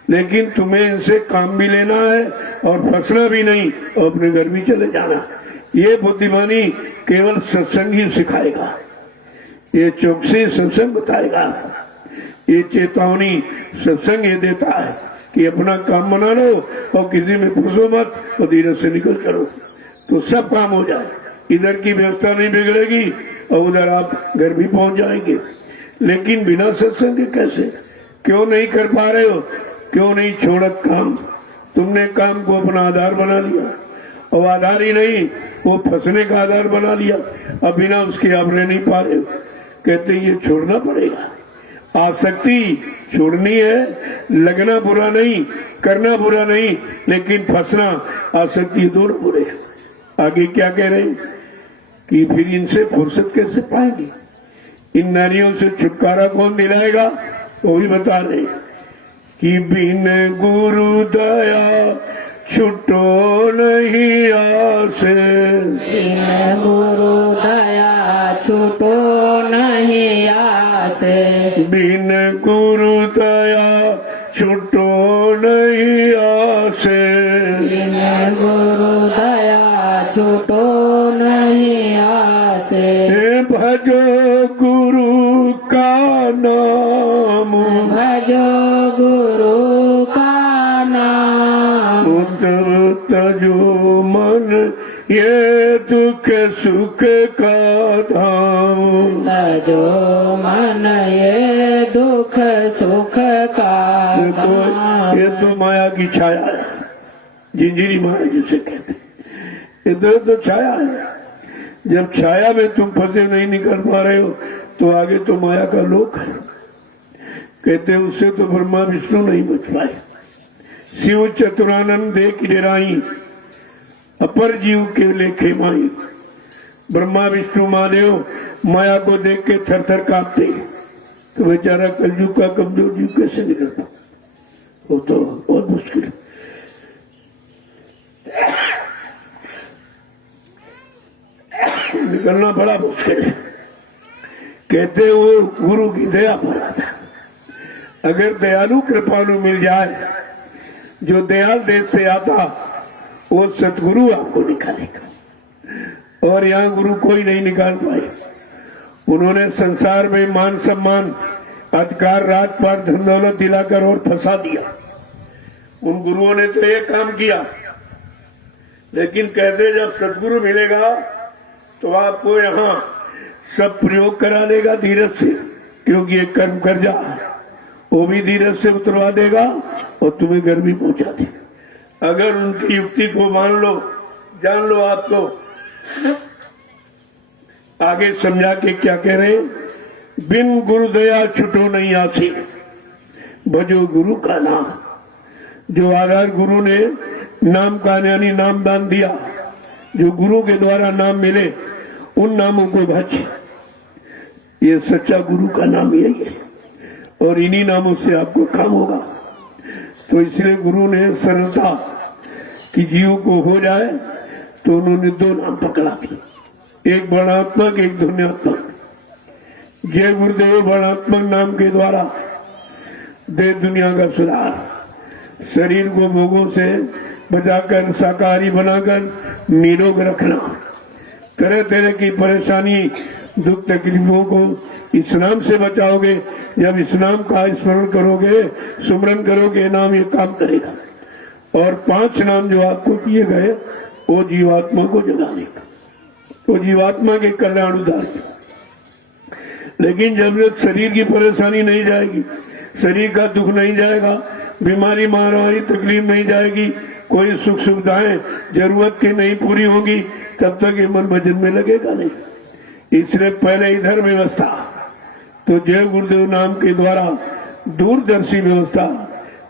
लेकिन तुम्हें इनसे काम भी लेना है और फंसना भी नहीं और अपने घर भी चले जाना। ये बुद्धिमानी केवल सत्संग ही सिखाएगा, ये चौकसी सत्संग बताएगा, ये चेतावनी सत्संग ये देता है कि अपना काम बना लो और किसी में फंसो मत और धीरज से निकल करो, तो सब काम हो जाए। इधर की व्यवस्था नहीं बिगड़ेगी और उधर आप घर भी पहुंच जाएंगे। लेकिन बिना सत्संग के कैसे? क्यों नहीं कर पा रहे हो? क्यों नहीं छोड़त काम? तुमने काम को अपना आधार बना लिया, और आधार ही नहीं, वो फंसने का आधार बना लिया। अब बिना उसके आप रह नहीं पा रहे हो। कहते ये छोड़ना पड़ेगा, आसक्ति छोड़नी है। लगना बुरा नहीं, करना बुरा नहीं, लेकिन फंसना, आसक्ति दोनों बुरे हैं। आगे क्या कह रहे हैं कि फिर इनसे फुर्सत कैसे पाएंगे? इन नारियों से छुटकारा कौन दिलाएगा? वो भी बता रहे हैं कि बिन गुरु दया छुटो नहीं आसे। बिन गुरु दया छुटो नहीं आसे। बिन गुरु दया छुटो नहीं आसे। बिन गुरु दया छूटो नहीं आसे। भजो गुरु का नाम, भजो गुरु का नाम। उतर तजो मन ये दुख सुख का धाम। तजो मन ये दुख सुख का धाम। ये तो माया की छाया है, जिंजीरी माया जिसे कहते हैं। इधर तो छाया है। जब छाया में तुम फंसे नहीं निकल पा रहे हो तो आगे तो माया का लोक है। कहते हैं उससे तो ब्रह्मा विष्णु नहीं बच पाए। शिव चतुरानंद दे की डेराई, अपर जीव के लेखे माई। ब्रह्मा विष्णु महादेव माया को देख के थर थर कांपते। तो बेचारा कलयुग का कमजोर जीव कैसे निकल पाए? वो तो बहुत मुश्किल है। निकलना बड़ा मुश्किल है। कहते वो गुरु की दया पर आता। अगर दयालु कृपालु मिल जाए, जो दयाल देश से आता, वो सतगुरु आपको निकालेगा। और यहाँ गुरु कोई नहीं निकाल पाए। उन्होंने संसार में मान सम्मान अधिकार राजपाट धन दौलत दिलाकर और फंसा दिया। उन गुरुओं ने तो एक काम किया, लेकिन कहते जब सदगुरु मिलेगा तो आपको यहाँ सब प्रयोग करा देगा धीरज से, क्योंकि एक कर्म कर जा वो भी धीरज से उतरवा देगा और तुम्हें घर भी पहुंचा देगा। अगर उनकी युक्ति को मान लो, जान लो, आपको आगे समझा के क्या कह रहे हैं? बिन गुरु दया छुटो नहीं आसी, भजो गुरु का नाम। जो आधार गुरु ने नाम का यानी नाम दान दिया, जो गुरु के द्वारा नाम मिले, उन नामों को भज। ये सच्चा गुरु का नाम यही है और इन्हीं नामों से आपको काम होगा। तो इसलिए गुरु ने सरलता कि जीव को हो जाए तो उन्होंने दो नाम पकड़ा दिए, एक वर्णात्मक एक ध्वन्यात्मक। जय गुरुदेव वर्णात्मक नाम के द्वारा दे दुनिया का सुधार, शरीर को भोगों से बचाकर शाकाहारी बनाकर निरोग रखना, तरह तरह की परेशानी दुख तकलीफों को इस नाम से बचाओगे। जब इस नाम का स्मरण करोगे, सुमरन करोगे, नाम ये काम करेगा। और 5 नाम जो आपको दिए गए वो जीवात्मा को जगाने का, वो जीवात्मा के कल्याण उद्धार। लेकिन जब शरीर की परेशानी नहीं जाएगी, शरीर का दुख नहीं जाएगा, बीमारी महामारी तकलीफ नहीं जाएगी, कोई सुख सुविधाएं जरूरत की नहीं पूरी होगी, तब तक ये मन भजन में लगेगा नहीं। इसलिए पहले इधर व्यवस्था, तो जय गुरुदेव नाम के द्वारा दूरदर्शी व्यवस्था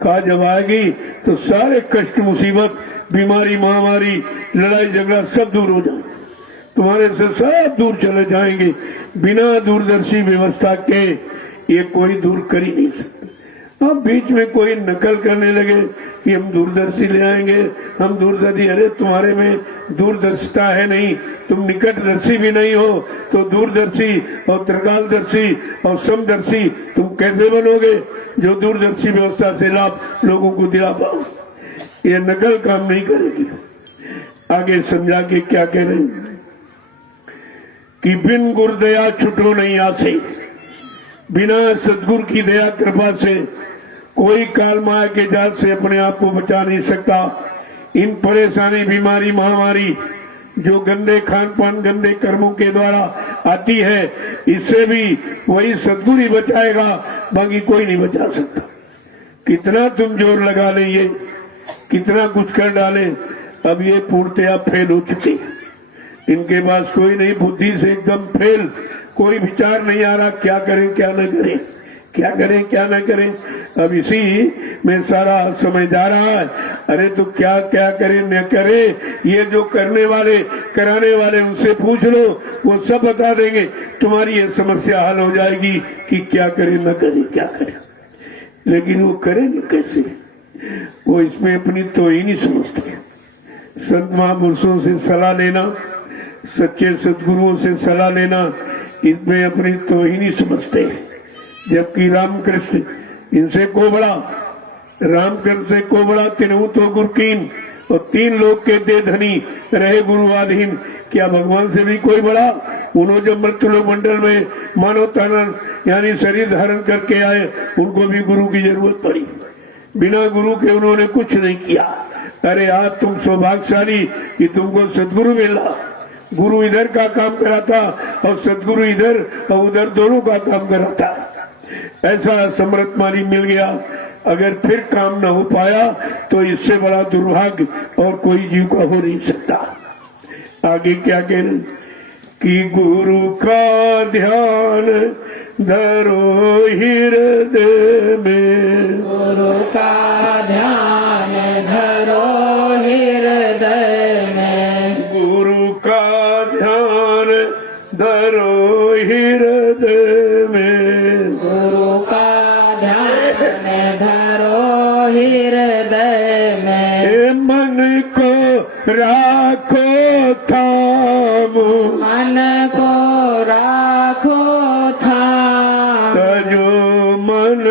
का जब आएगी तो सारे कष्ट मुसीबत बीमारी महामारी लड़ाई झगड़ा सब दूर हो जाए, तुम्हारे से सब दूर चले जाएंगे। बिना दूरदर्शी व्यवस्था के ये कोई दूर कर ही नहीं सकते। अब बीच में कोई नकल करने लगे कि हम दूरदर्शी ले आएंगे, हम दूरदर्शी। अरे तुम्हारे में दूरदर्शिता है नहीं, तुम निकटदर्शी भी नहीं हो, तो दूरदर्शी और त्रिकालदर्शी और समदर्शी तुम कैसे बनोगे जो दूरदर्शी व्यवस्था से लाभ लोगों को दिला पाओ? ये नकल काम नहीं करेगी। आगे समझा के क्या कह रहे हैं कि बिन गुरुदया छुटो नहीं आसे, बिना सदगुरु की दया कृपा से कोई काल माया के जाल से अपने आप को बचा नहीं सकता। इन परेशानी बीमारी महामारी जो गंदे खान पान गंदे कर्मों के द्वारा आती है, इससे भी वही सदगुरु ही बचाएगा, बाकी कोई नहीं बचा सकता। कितना तुम जोर लगा ले, ये कितना कुछ कर डाले, अब ये पूर्णतया फेल हो चुके हैं। इनके पास कोई नहीं, बुद्धि से एकदम फेल, कोई विचार नहीं आ रहा क्या करें क्या न करें, क्या करें क्या न करें। अब इसी में सारा समय जा रहा है। अरे तो क्या क्या करें न करें, ये जो करने वाले कराने वाले उनसे पूछ लो, वो सब बता देंगे। तुम्हारी ये समस्या हल हो जाएगी कि क्या करें न करें क्या करें। लेकिन वो करेंगे कैसे? वो इसमें अपनी तो ही नहीं समझते। संत महापुरुषों से सलाह लेना, सच्चे सदगुरुओं से सलाह लेना, इसमें अपनी तो ही नहीं समझते। जबकि रामकृष्ण इनसे को बड़ा, रामचंद्र से को बड़ा तिनहु तो गुरकीन, और 3 लोग के दे धनी रहे गुरुवाधीन। क्या भगवान से भी कोई बड़ा? उन्होंने जब मृत्युलोक मंडल में मानव तन यानी शरीर धारण करके आए, उनको भी गुरु की जरूरत पड़ी। बिना गुरु के उन्होंने कुछ नहीं किया। अरे आज तुम सौभाग्यशाली कि तुमको सदगुरु मिला। गुरु इधर का काम कराता और सदगुरु इधर और उधर दोनों का काम कराता। ऐसा समर्थ माली मिल गया। अगर फिर काम न हो पाया तो इससे बड़ा दुर्भाग्य और कोई जीव का हो नहीं सकता। आगे क्या कहने कि गुरु का ध्यान धरो हृदय में, गुरु का ध्यान धरो हृदय में, गुरु का ध्यान धरो हृदय में, गुरु का ध्यान धरो हृदय में। हे मन को राखो थाम, मन को राखो थाम, तजो मन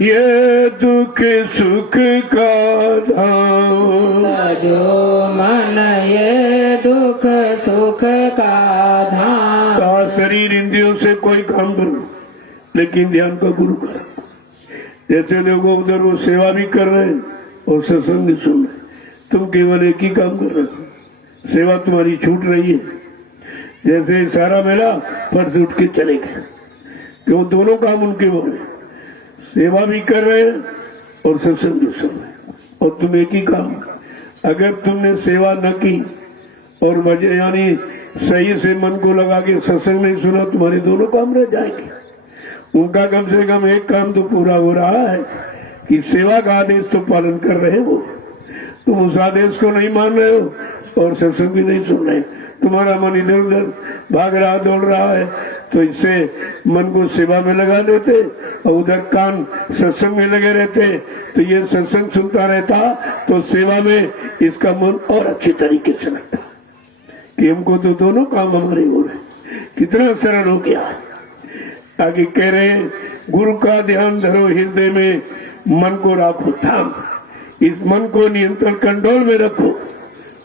ये दुख सुख का धाम। जो मन ये दुख सुख का धाम। का शरीर इंद्रियों से कोई काम करो, लेकिन ध्यान का गुरु करो। जैसे देखो उधर वो सेवा भी कर रहे हैं और सत्संग भी सुन रहे, तुम केवल एक ही काम कर रहे हो, सेवा तुम्हारी छूट रही है। जैसे इशारा मिला फट उठ के चले गए, क्यों? दोनों काम उनके हो रहे, सेवा भी कर रहे हैं और सत्संग भी सुन रहे, और तुम एक ही काम। अगर तुमने सेवा न की और मजे यानी सही से मन को लगा के सत्संग नहीं सुना, तुम्हारे दोनों काम रह जाएंगे। उनका कम से कम एक काम तो पूरा हो रहा है कि सेवा का आदेश तो पालन कर रहे हो, तुम उस आदेश को नहीं मान रहे हो और सत्संग भी नहीं सुन रहे। तुम्हारा मन इधर उधर भाग रहा दौड़ रहा है, तो इससे मन को सेवा में लगा देते और उधर कान सत्संग में लगे रहते, तो ये सत्संग सुनता रहता तो सेवा में इसका मन और अच्छी तरीके से लगता कि हमको तो दोनों काम हमारे हो रहे। कितना सरल हो गया। आगे कह रहे हैं गुरु का ध्यान धरो हृदय में, मन को राखो थाम। इस मन को नियंत्रण कंट्रोल में रखो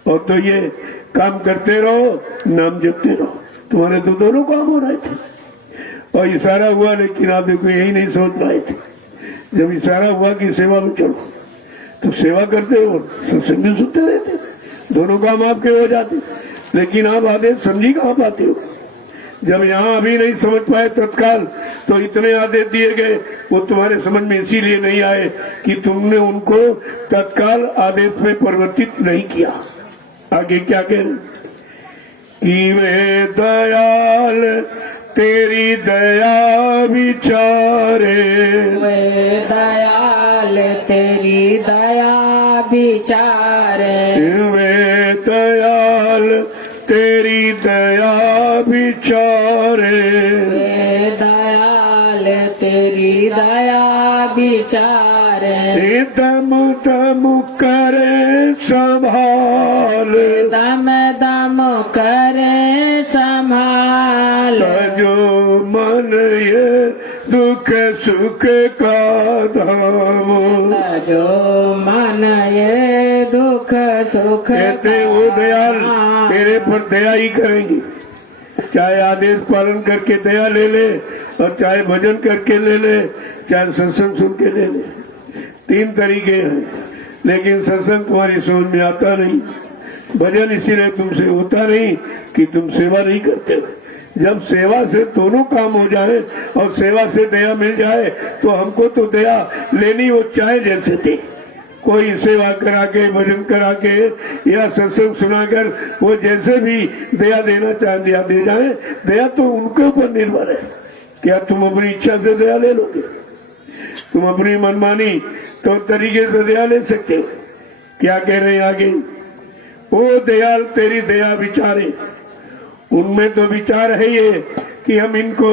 और तो ये काम करते रहो, नाम जपते रहो। तुम्हारे तो दोनों काम हो रहे थे और इशारा हुआ, लेकिन आप देखो यही नहीं सोच पाए थे। जब इशारा हुआ कि सेवा में चलो तो सेवा करते हो, सत्संग भी सुनते रहते, दोनों काम आपके हो जाते। लेकिन आप आदेश समझी कहाँ पाते हो? जब यहाँ अभी नहीं समझ पाए तत्काल, तो इतने आदेश दिए गए वो तुम्हारे समझ में इसीलिए नहीं आए कि तुमने उनको तत्काल आदेश में परिवर्तित नहीं किया। आगे क्या कह रहे कि वे दयाल तेरी दया विचारे, वे दयाल तेरी दया विचारे, वे दयाल तेरी दया विचारे, वे दयाल तेरी दया विचारे। दम दम करे संभाल, दम दम करे संभाल, जो मन ये दुख सुख का धाम। जो मन ये दुख सुख कहते वो दयाल तेरे पर दया ही करेंगे, चाहे आदेश पालन करके दया ले ले और चाहे भजन करके ले ले, चाहे सत्संग सुन के ले ले। 3 तरीके हैं, लेकिन सत्संग तुम्हारी समझ में आता नहीं, भजन इसीलिए तुमसे होता नहीं कि तुम सेवा नहीं करते हो। जब सेवा से दोनों काम हो जाए और सेवा से दया मिल जाए तो हमको तो दया लेनी वो चाहे जैसे थे। कोई सेवा करा के भजन करा के या सत्संग सुनाकर वो जैसे भी दया देना चाहे दया दे जाए। दया तो उनके ऊपर निर्भर है। क्या तुम अपनी इच्छा से दया ले लोगे? तुम अपनी मनमानी तो तरीके से दया ले सकते हो? क्या कह रहे हैं आगे? ओ दयाल तेरी दया विचारे। उनमें तो विचार है ये कि हम इनको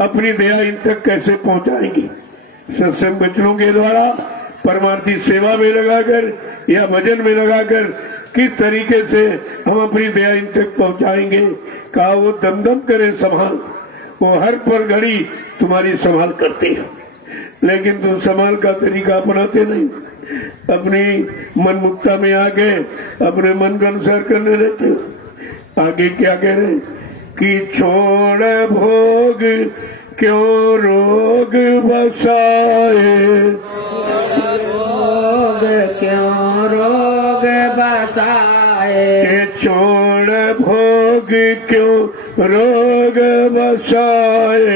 अपनी दया इन तक कैसे पहुंचाएंगे। सत्संग वचनों के द्वारा, परमार्थी सेवा में लगाकर या भजन में लगाकर किस तरीके से हम अपनी दया इन तक पहुंचाएंगे। कहा वो दमदम करे संभाल, वो हर पर घड़ी तुम्हारी संभाल करते हैं, लेकिन तुम संभाल का तरीका अपनाते नहीं। अपनी मन मुक्ता में आके अपने मन का अनुसार करने रहते हो। आगे क्या कह रहे कि छोड़ भोग क्यों रोग बसाए, रोग क्यों रोग बसाए, छोड़ भोग क्यों रोग बसाए,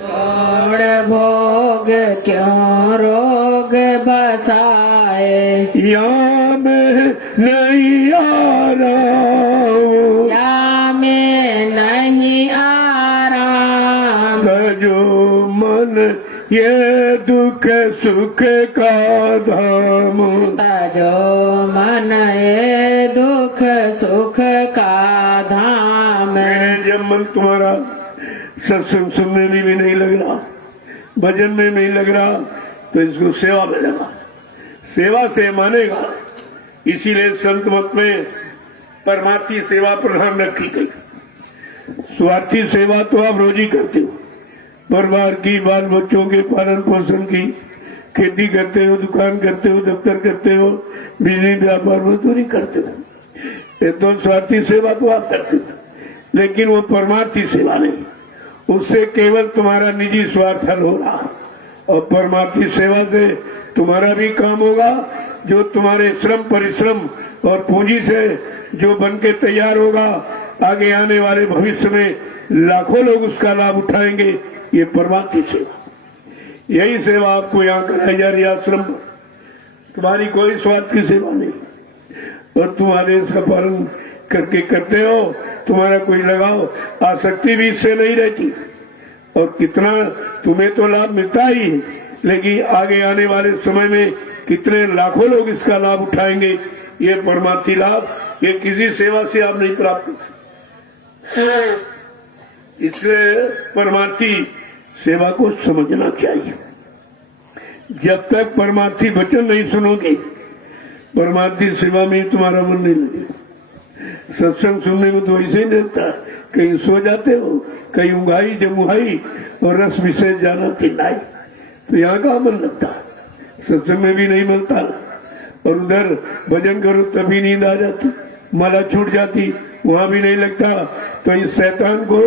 छोड़ भोग क्यों रोग बसाए, या मैं नहीं आ रहा हूँ, या मैं नहीं आराम, जो मन ये दुख सुख का धाम, तजो मन ये दुख सुख का धाम। जब मन तुम्हारा सत्संग सुनने में भी नहीं लग रहा, भजन में नहीं लग रहा, तो इसको सेवा में लगा, सेवा से मानेगा। इसीलिए संत मत में परमार्थी सेवा प्रधान रखी गई। स्वार्थी सेवा तो आप रोज ही करते हो, परिवार की, बाल बच्चों के पालन पोषण की, खेती करते हो, दुकान करते हो, दफ्तर करते हो, बिजली व्यापार मजदूरी करते हो, ये तो स्वार्थी सेवा तो आप करते हो, लेकिन वो परमार्थी सेवा नहीं। उससे केवल तुम्हारा निजी स्वार्थ हल हो रहा, और परमार्थी सेवा से तुम्हारा भी काम होगा। जो तुम्हारे श्रम परिश्रम और पूंजी से जो बन के तैयार होगा, आगे आने वाले भविष्य में लाखों लोग उसका लाभ उठाएंगे। ये परमार्थी सेवा, यही सेवा आपको यहाँ कराई जा रही है आश्रम पर। तुम्हारी कोई स्वार्थ की सेवा नहीं, और तुम आदेश का पालन करके करते हो, तुम्हारा कोई लगाव आसक्ति भी इससे नहीं रहती, और कितना तुम्हें तो लाभ मिलता ही, लेकिन आगे आने वाले समय में कितने लाखों लोग इसका लाभ उठाएंगे। ये परमार्थी लाभ ये किसी सेवा से आप नहीं प्राप्त कर। इसलिए परमार्थी सेवा को समझना चाहिए। जब तक परमार्थी वचन नहीं सुनोगे, परमार्थी सेवा में तुम्हारा मन नहीं लगेगा। सत्संग सुनने में तो ऐसे ही नहीं लगता, कहीं सो जाते हो, कहीं उंघाई जमुहाई और रस विषय जाना तिनाई, तो यहाँ का मन लगता, सत्संग में भी नहीं मिलता, और उधर भजन करो तभी नींद आ जाती, माला छूट जाती, वहां भी नहीं लगता। तो इस शैतान को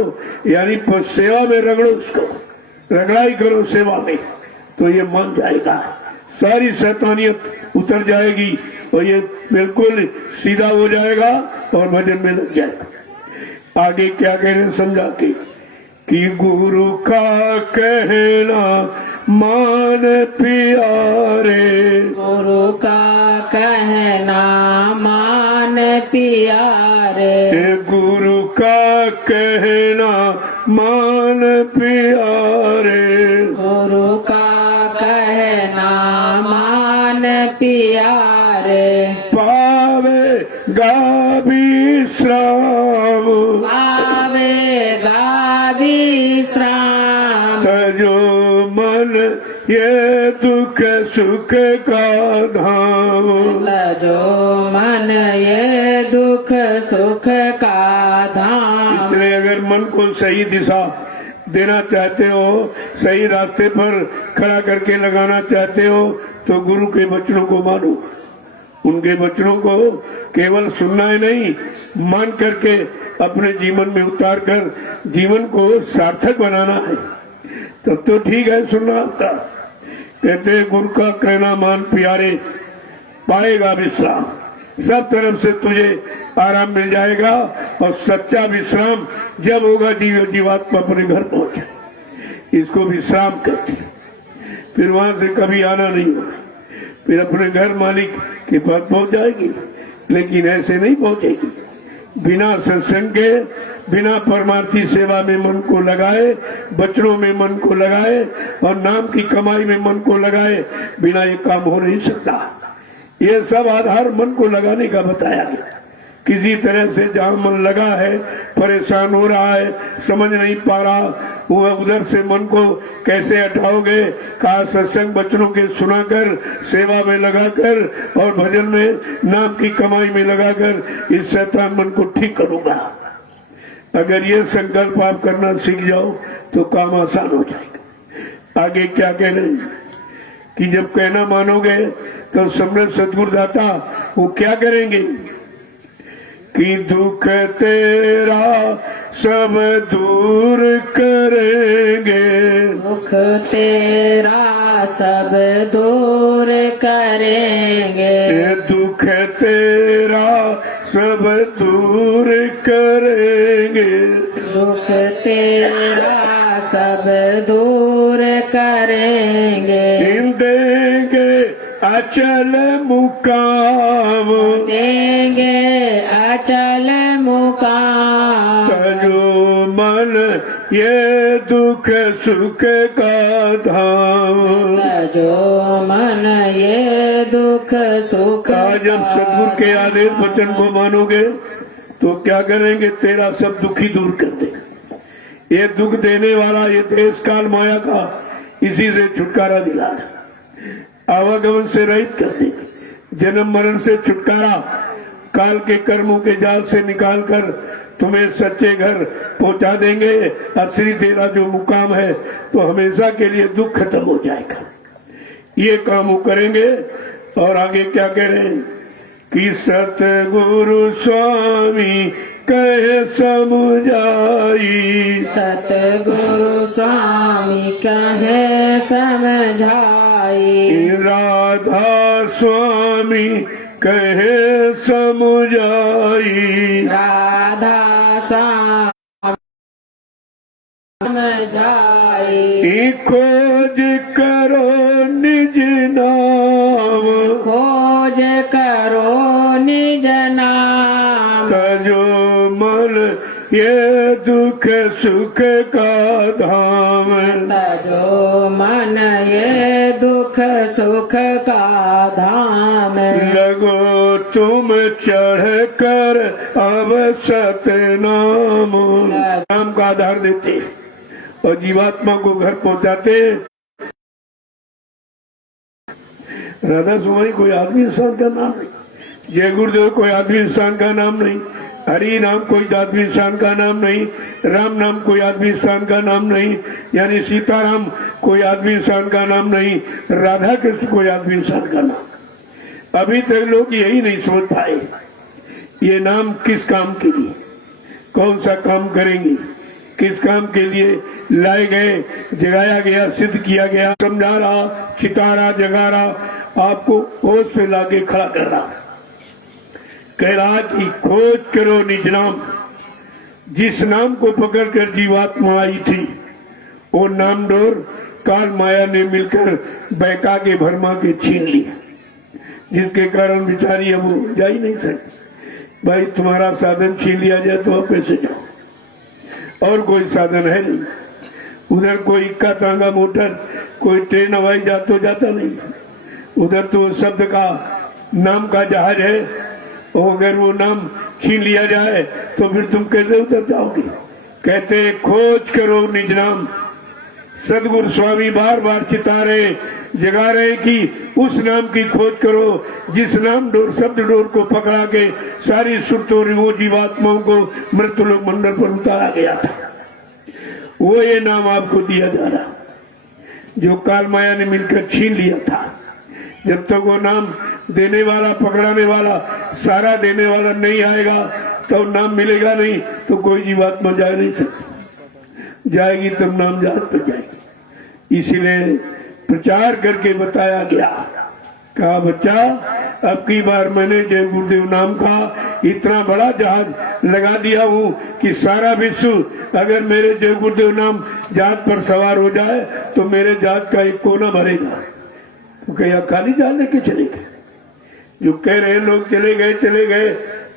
यानी सेवा में रगड़ो, उसको रगड़ाई करो सेवा में, तो ये मान जाएगा, सारी शैतानियत उतर जाएगी, और ये बिल्कुल सीधा हो जाएगा और भजन में लग जाएगा। आगे क्या कह रहे समझा के कि गुरु का कहना मान प्यारे, गुरु का कहना मान प्यारे, गुरु का कहना मान प्यारे, गुरु का कहना मान प्यारे, पावेगा विश्राम, पावेगा विश्राम, तजो मन ये दुख सुख का धाम, तजो मन ये दुख सुख का धाम। इसलिए अगर मन को सही दिशा देना चाहते हो, सही रास्ते पर खड़ा करके लगाना चाहते हो, तो गुरु के वचनों को मानो। उनके वचनों को केवल सुनना ही नहीं, मान करके अपने जीवन में उतार कर जीवन को सार्थक बनाना है, तब तो ठीक है सुनना आपका। कहते गुरु का कहना मान प्यारे, पाएगा विश्राम, सब तरफ से तुझे आराम मिल जाएगा। और सच्चा विश्राम जब होगा जीवात्मा अपने घर पहुंचे, इसको विश्राम कहते हैं। फिर वहां से कभी आना नहीं होगा, फिर अपने घर मालिक के पास पहुंच जाएगी, लेकिन ऐसे नहीं पहुंचेगी। बिना सत्संग के, बिना परमार्थी सेवा में मन को लगाए, बचनों में मन को लगाए और नाम की कमाई में मन को लगाए, बिना ये काम हो नहीं सकता। ये सब आधार मन को लगाने का बताया गया। किसी तरह से जहां मन लगा है, परेशान हो रहा है, समझ नहीं पा रहा, वो उधर से मन को कैसे हटाओगे? कहा सत्संग बचनों के सुनाकर, सेवा में लगाकर और भजन में, नाम की कमाई में लगाकर इस शैतान मन को ठीक करूंगा। अगर ये संकल्प आप करना सीख जाओ तो काम आसान हो जाएगा। आगे क्या कह रहे हैं कि जब कहना मानोगे तो सम्राट सदगुरु दाता वो क्या करेंगे कि दुख तेरा सब दूर करेंगे, दुख तेरा सब दूर करेंगे, दुख तेरा सब दूर करेंगे, दुख तेरा सब दूर करेंगे, देंगे अचल मुकाम, देंगे अचल मुकाम, जो मन ये दुख सुख का धाम, जो मन ये दुख सुख आज जब सदगुरु के आदेश वचन को मानोगे तो क्या करेंगे, तेरा सब दुखी दूर कर देंगे। ये दुख देने वाला ये देश काल माया का इसी से छुटकारा दिलाना, आवागमन से रहित कर देंगे, जन्म मरण से छुटकारा, काल के कर्मों के जाल से निकालकर तुम्हें सच्चे घर पहुंचा देंगे। असली तेरा जो मुकाम है तो हमेशा के लिए दुख खत्म हो जाएगा। ये काम वो करेंगे। और आगे क्या कह रहे हैं कि सतगुरु स्वामी कहे समझाई, सतगुरु स्वामी कहे समझाई, राधा स्वामी कहे समझाई, राधा स्वामी समझाई, खोज करो निज नाम, खोज करो निज नाम, जो मन ये दुख सुख का धाम, जो मन ये दुख सुख का धाम, लगो तुम चढ़ कर अब सतनाम, नाम का आधार देते और जीवात्मा को घर पहुंचाते। राधा सुमारी कोई आदमी इंसान का नाम नहीं, जय गुरुदेव कोई आदमी इंसान का नाम नहीं, हरि नाम कोई आदमी इंसान का नाम नहीं, राम नाम कोई आदमी इंसान का नाम नहीं, यानी सीताराम कोई आदमी इंसान का नाम नहीं, राधा कृष्ण कोई आदमी इंसान का नाम। अभी तक लोग यही नहीं समझ पाए ये नाम किस काम के लिए, कौन सा काम करेंगे, किस काम के लिए लाए गए, जगाया गया, सिद्ध किया गया, समझा रहा, चिता रहा, जगा रहा, आपको होश पे लाके खड़ा कर रहा। कह रहा कि खोज करो निज नाम, जिस नाम को पकड़कर जीवात्मा आई थी वो नाम डोर काल माया ने मिलकर बहका के भरमा के छीन लिया, जिसके कारण बेचारी अब वो जा ही नहीं सकती। भाई तुम्हारा साधन छीन लिया जाए तो आप कैसे जाओ, और कोई साधन है नहीं, उधर कोई इक्का तांगा मोटर, कोई ट्रेन हवाई जहाज तो जाता नहीं, उधर तो शब्द का नाम का जहाज है। और अगर वो नाम छीन लिया जाए तो फिर तुम कैसे उतर जाओगे। कहते खोज करो निज नाम, सदगुरु स्वामी बार बार चिता रहे, जगा रहे कि उस नाम की खोज करो जिस नाम डोर शब्द डोर को पकड़ा के सारी सुरतों वो जीवात्माओं को मृत्युलोक मंडल पर उतारा गया था। वो ये नाम आपको दिया जा रहा जो काल माया ने मिलकर छीन लिया था। जब तक वो नाम देने वाला, पकड़ाने वाला, सारा देने वाला नहीं आएगा तो नाम मिलेगा नहीं, तो कोई जीवात्मा जा नहीं सकती, जाएगी तब नाम जात पर जाएगी। इसीलिए प्रचार करके बताया गया, कहा बच्चा अब की बार मैंने जय गुरुदेव नाम का इतना बड़ा जहाज लगा दिया हूँ कि सारा विश्व अगर मेरे जय गुरुदेव नाम जहाज पर सवार हो जाए तो मेरे जहाज का एक कोना भरेगा। तो क्या खाली जहाज लेके चले गए? जो कह रहे लोग चले गए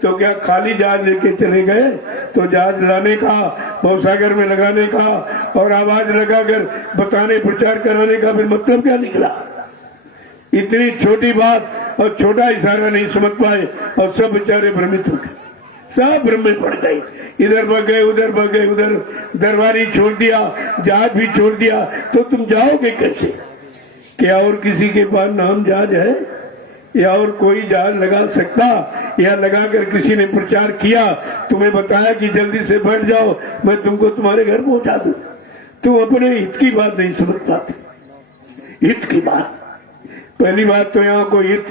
तो क्या खाली जहाज लेके चले गए? तो जहाज लाने का, भवसागर में लगाने का और आवाज लगाकर बताने प्रचार कराने का फिर मतलब क्या निकला? इतनी छोटी बात और छोटा इशारा नहीं समझ पाए और सब बेचारे भ्रमित हो गए, सब भ्रम में पड़ गए, इधर भाग गए, उधर भाग गए, उधर दरबारी छोड़ दिया, जहाज भी छोड़ दिया, तो तुम जाओगे कैसे? क्या और किसी के पास नाम जहाज है या और कोई जहाज लगा सकता? या लगाकर किसी ने प्रचार किया, तुम्हें बताया कि जल्दी से बैठ जाओ, मैं तुमको तुम्हारे घर पहुंचा दूं? तुम अपने हित की बात नहीं समझ पाते, हित की बात। पहली बात तो यहाँ कोई हित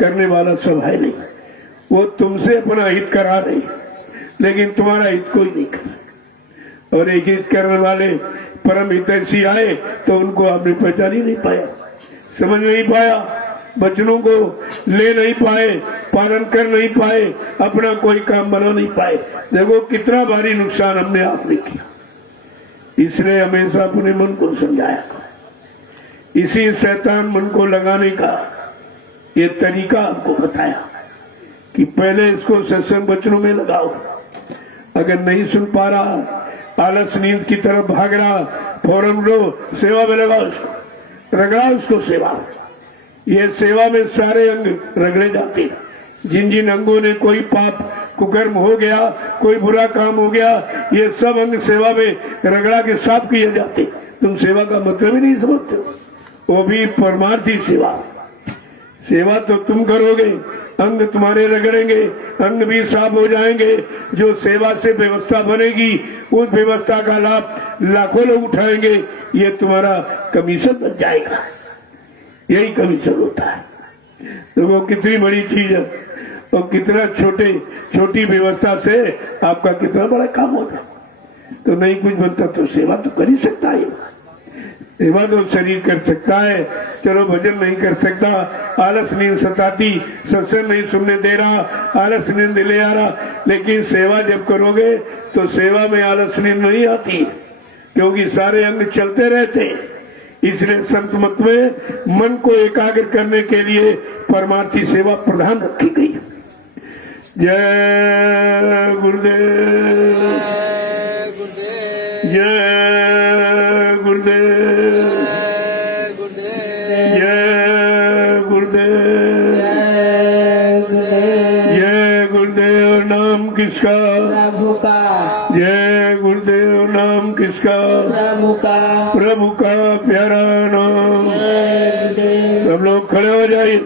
करने वाला सब है नहीं, वो तुमसे अपना हित करा रहे, लेकिन तुम्हारा हित कोई नहीं कर। और एक हित करने वाले परम हितैषी आए तो उनको आपने पहचान ही नहीं पाया, समझ नहीं पाया, वचनों को ले नहीं पाए, पालन कर नहीं पाए, अपना कोई काम बना नहीं पाए। देखो कितना भारी नुकसान हमने आपने किया। इसलिए हमेशा अपने मन को समझाया, इसी शैतान मन को लगाने का ये तरीका आपको बताया कि पहले इसको सत्संग वचनों में लगाओ। अगर नहीं सुन पा रहा, आलस नींद की तरफ भाग रहा, फौरन लो सेवा में लगाओ उसको, रगड़ाओ उसको सेवा। ये सेवा में सारे अंग रगड़े जाते हैं। जिन जिन अंगों ने कोई पाप कुकर्म हो गया, कोई बुरा काम हो गया, ये सब अंग सेवा में रगड़ा के साफ किए जाते। तुम सेवा का मतलब ही नहीं समझते हो, वो भी परमार्थी सेवा। सेवा तो तुम करोगे, अंग तुम्हारे रगड़ेंगे, अंग भी साफ हो जाएंगे। जो सेवा से व्यवस्था बनेगी, उस व्यवस्था का लाभ लाखों लोग उठाएंगे, ये तुम्हारा कमीशन बन जाएगा। यही कमीशन होता है। तो वो कितनी बड़ी चीज है, और कितना छोटी व्यवस्था से आपका कितना बड़ा काम होता है। तो नहीं कुछ बनता तो सेवा तो कर ही सकता है। सेवा तो शरीर कर सकता है, चलो भजन नहीं कर सकता, आलस नींद सताती, सत्संग नहीं सुनने दे रहा, आलस नींद ले आ रहा, लेकिन सेवा जब करोगे तो सेवा में आलस नींद नहीं आती, क्योंकि सारे अंग चलते रहते। इसलिए संत मत में मन को एकाग्र करने के लिए परमार्थी सेवा प्रधान रखी गई। जय गुरुदेव, जय गुरुदेव, जय गुरुदेव, जय गुरुदेव। नाम किसका? प्रभु का। जय गुरुदेव। नाम किसका? प्रभु का। प्रभु का प्यारा नाम। सब लोग खड़े हो जाइए।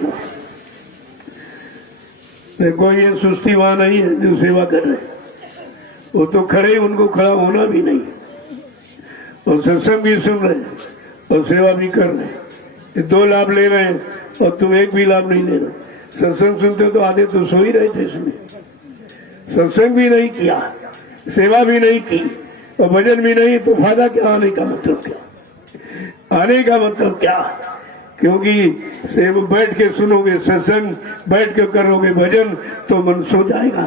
देखो ये सुस्ती वहां नहीं है जो सेवा कर रहे, वो तो खड़े, उनको खड़ा होना भी नहीं, और सत्संग भी सुन रहे और सेवा भी कर रहे। ये दो लाभ ले रहे हैं और तुम एक भी लाभ नहीं ले रहे। सत्संग सुनते तो आधे तो सो ही रहे थे, इसमें सत्संग भी नहीं किया, सेवा भी नहीं की और भजन भी नहीं, तो फायदा क्या? आने का मतलब क्या? आने का मतलब क्या? क्योंकि सेव बैठ के सुनोगे सत्संग, बैठ के करोगे भजन, तो मन सो जाएगा,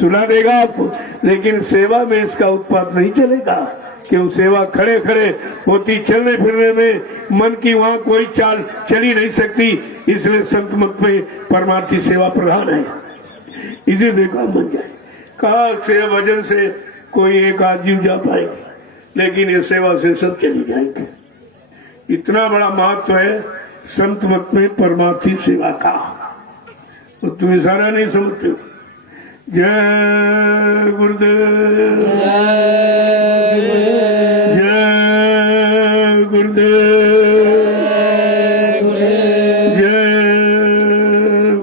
सुना देगा आपको, लेकिन सेवा में इसका उत्पाद नहीं चलेगा। क्यों? सेवा खड़े खड़े होती, चलने फिरने में मन की वहां कोई चाल चली नहीं सकती। इसलिए संत मत में परमार्थी सेवा प्रधान है। इसी देखा बन जाए, कहा से भजन से कोई एक आध जीव जा पाएंगे, लेकिन ये सेवा से सब चली जाएंगे। इतना बड़ा महत्व है संत मत में परमार्थी सेवा का, तो तुम इशारा नहीं समझते हो। जय गुरुदेव, जय गुरुदेव, जय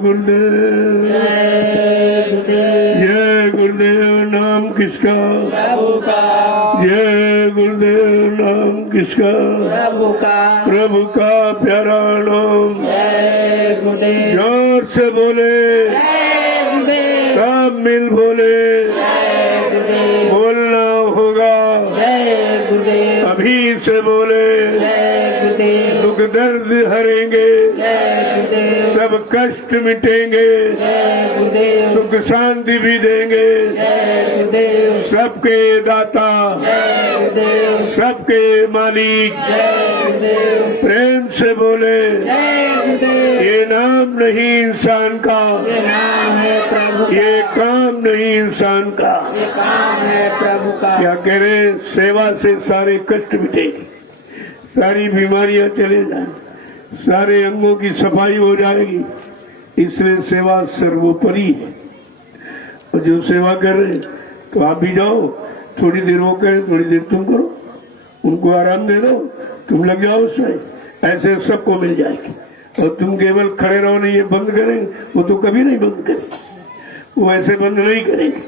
गुरुदेव, जय गुरुदेव। नाम किसका? प्रभु का। जय गुरुदेव। नाम किसका? प्रभु का। प्रभु का प्यारा नाम। जय गुरुदेव। जोर से बोले, जय गुरुदेव। सब मिल बोले, जय गुरुदेव। बोलना होगा, जय गुरुदेव। अभी से बोले, जय गुरुदेव। दुख दर्द हरेंगे, जय गुरुदेव। सब कष्ट मिटेंगे, जय गुरुदेव। सुख शांति भी देंगे, जय गुरुदेव। सबके दाता, जय गुरुदेव। सबके मालिक। जय गुरुदेव। प्रेम से बोले, जय गुरुदेव। ये नाम नहीं इंसान का, ये नाम है प्रभु का। ये काम नहीं इंसान का। ये काम है प्रभु का। क्या कह रहे? सेवा से सारे कष्ट मिटेंगे, सारी बीमारियां चले जाएंगी, सारे अंगों की सफाई हो जाएगी। इसलिए सेवा सर्वोपरि है। और जो सेवा कर रहे तो आप भी जाओ, थोड़ी देर वो करें, थोड़ी देर तुम करो, उनको आराम दे दो, तुम लग जाओ उसमें, ऐसे सबको मिल जाएगी। और तुम केवल खड़े रहो नहीं, ये बंद करेंगे, वो तो कभी नहीं बंद करेंगे, वो ऐसे बंद नहीं करेंगे।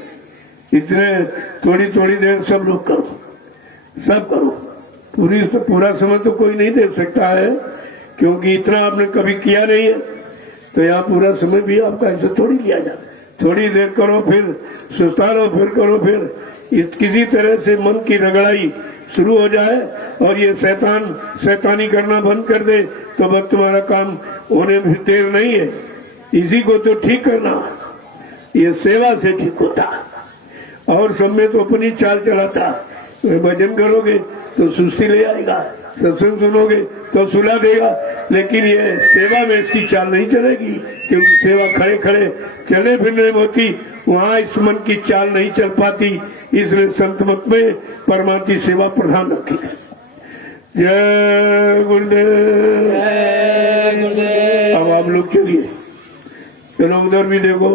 इसलिए थोड़ी थोड़ी देर सब लोग करो, सब करो। पूरा समय तो कोई नहीं दे सकता है, क्योंकि इतना आपने कभी किया नहीं है। तो यहाँ पूरा समय भी आपका ऐसे थोड़ी लिया जाए, थोड़ी देर करो फिर सुस्ता लो, फिर करो, फिर किसी तरह से मन की रगड़ाई शुरू हो जाए और ये शैतानी करना बंद कर दे तो बस तुम्हारा काम होने में देर नहीं है। इसी को तो ठीक करना, ये सेवा से ठीक होता। और सब में तो अपनी चाल चलाता, भजन करोगे तो सुस्ती ले आएगा, सत्संग सुनोगे तो सुला देगा, लेकिन ये सेवा में इसकी चाल नहीं चलेगी, क्योंकि सेवा खड़े खड़े चलने फिरने में होती, वहाँ इस मन की चाल नहीं चल पाती। इसलिए संत मत में परमात्मा की सेवा प्रधान रखी है। जय गुरुदेव। जय गुरुदेव। अब आप लोग चलिए, चलो उधर भी देखो,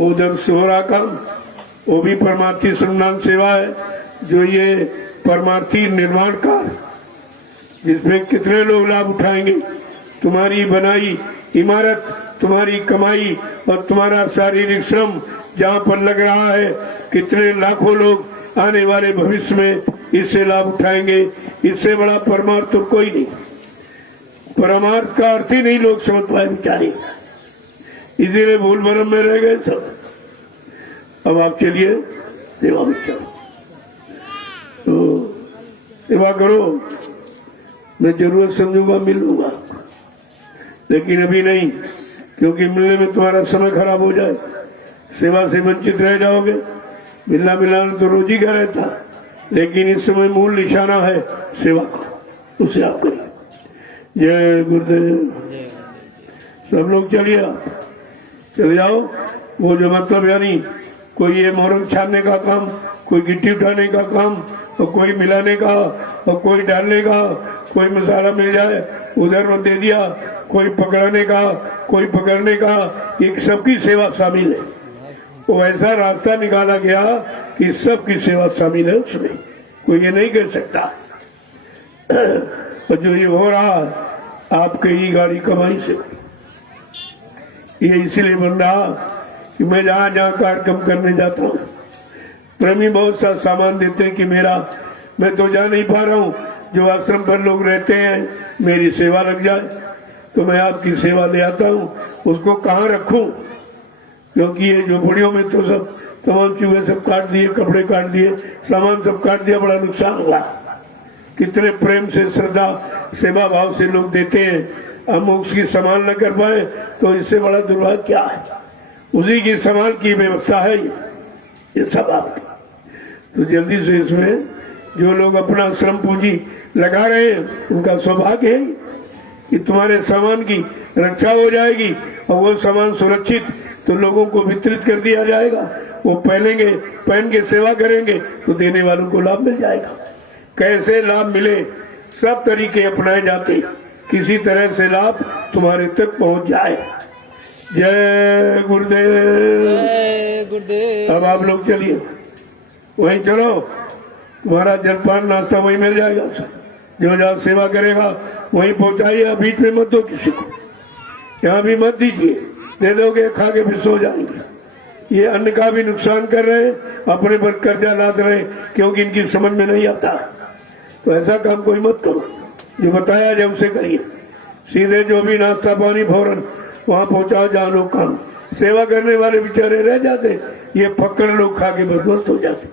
उधर सोहरा काम, वो भी परमार्थी सम्मान सेवा है, जो ये परमार्थी निर्माण का, जिसमें कितने लोग लाभ उठाएंगे। तुम्हारी बनाई इमारत, तुम्हारी कमाई और तुम्हारा शारीरिक श्रम जहाँ पर लग रहा है, कितने लाखों लोग आने वाले भविष्य में इससे लाभ उठाएंगे। इससे बड़ा परमार्थ तो कोई नहीं। परमार्थ का अर्थ ही नहीं लोग समझ पाए बेचारे, इसीलिए भूल भरम में रह गए सब। अब आप चलिए सेवा में चलो, तो सेवा करो, मैं जरूरत समझूंगा मिलूंगा, लेकिन अभी नहीं, क्योंकि मिलने में तुम्हारा समय खराब हो जाए, सेवा से वंचित रह जाओगे। मिलना मिलाना तो रोज ही का रहता, लेकिन इस समय मूल निशाना है सेवा का, उसे आप करिए। जय गुरुदेव। सब लोग चलिए, आप चले जाओ। वो जो मतलब यानी कोई ये मोहरम छानने का काम, कोई गिट्टी उठाने का काम, और कोई मिलाने का, और कोई डालने का, कोई मसाला मिल जाए उधर दे दिया, कोई पकड़ने का, कोई पकड़ने का, एक सबकी सेवा शामिल है। वो ऐसा रास्ता निकाला गया कि सबकी सेवा शामिल है उसमें, कोई ये नहीं कर सकता। और जो ये हो रहा आपके ही गाड़ी कमाई से, ये इसलिए बन रहा कि मैं जहाँ जहाँ कार्यक्रम करने जाता हूँ, प्रेमी बहुत सा सामान देते हैं कि मैं तो जा नहीं पा रहा हूँ, जो आश्रम पर लोग रहते हैं मेरी सेवा लग जाए, तो मैं आपकी सेवा ले आता हूँ। उसको कहाँ रखूँ, क्योंकि ये झोपड़ियों में तो सब तमाम चूहे सब काट दिए, कपड़े काट दिए, सामान सब काट दिया, बड़ा नुकसान हुआ। कितने प्रेम से, श्रद्धा, सेवा भाव से लोग देते हैं, हम उसकी संभाल न कर पाए तो इससे बड़ा दुर्भाग्य क्या है। उसी की संभाल की व्यवस्था है ये सब आपकी। तो जल्दी से इसमें जो लोग अपना श्रम पूंजी लगा रहे हैं, उनका सौभाग्य है कि तुम्हारे सामान की रक्षा हो जाएगी, और वो सामान सुरक्षित तो लोगों को वितरित कर दिया जाएगा। वो पहनेंगे, पहन के सेवा करेंगे तो देने वालों को लाभ मिल जाएगा। कैसे लाभ मिले, सब तरीके अपनाए जाते, किसी तरह से लाभ तुम्हारे तक पहुंच जाए। जय गुरुदेव। जय गुरुदेव। अब आप लोग चलिए, वहीं चलो, तुम्हारा जलपान नाश्ता वहीं मिल जाएगा। जो जहाँ सेवा करेगा वहीं पहुंचाइए, बीच में मत दो किसी को, यहाँ भी मत दीजिए, दे दोगे खा के फिर सो जाएंगे। ये अन्न का भी नुकसान कर रहे हैं, अपने पर कर्जा लाद रहे हैं, क्योंकि इनकी समझ में नहीं आता। तो ऐसा काम कोई मत करो, जो बताया जाए उसे करिए। सीधे जो भी नाश्ता पानी फौरन वहां पहुंचाओ जहाँ लोग काम। सेवा करने वाले बेचारे रह जाते, ये फक्कड़ लोग खा के बदमस्त हो जाते।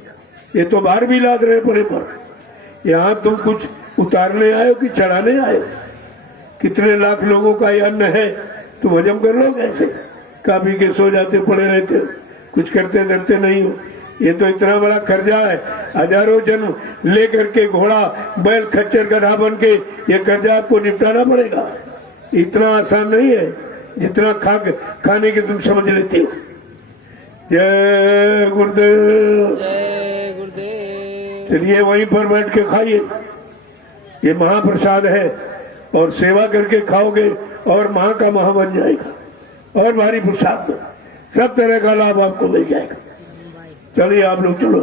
ये तो बाहर भी लाद रहे पड़े पर, यहाँ तुम कुछ उतारने आए हो कि चढ़ाने आए हो? कितने लाख लोगों का ये अन्न है, तुम हजम कर लो कैसे? खा पी के सो जाते, पड़े रहते, कुछ करते धरते नहीं हो। ये तो इतना बड़ा कर्जा है, हजारों जन्म ले करके घोड़ा बैल खच्चर गधा बन के ये कर्जा आपको निपटाना पड़ेगा। इतना आसान नहीं है जितना खाने के तुम समझ लेते हो। जय गुरुदेव। जय गुरुदेव। चलिए वहीं पर बैठ के खाइए, ये महाप्रसाद है, और सेवा करके खाओगे और महा का महा बन जाएगा, और भारी प्रसाद में सब तरह का लाभ आपको मिल जाएगा। चलिए आप लोग चलो।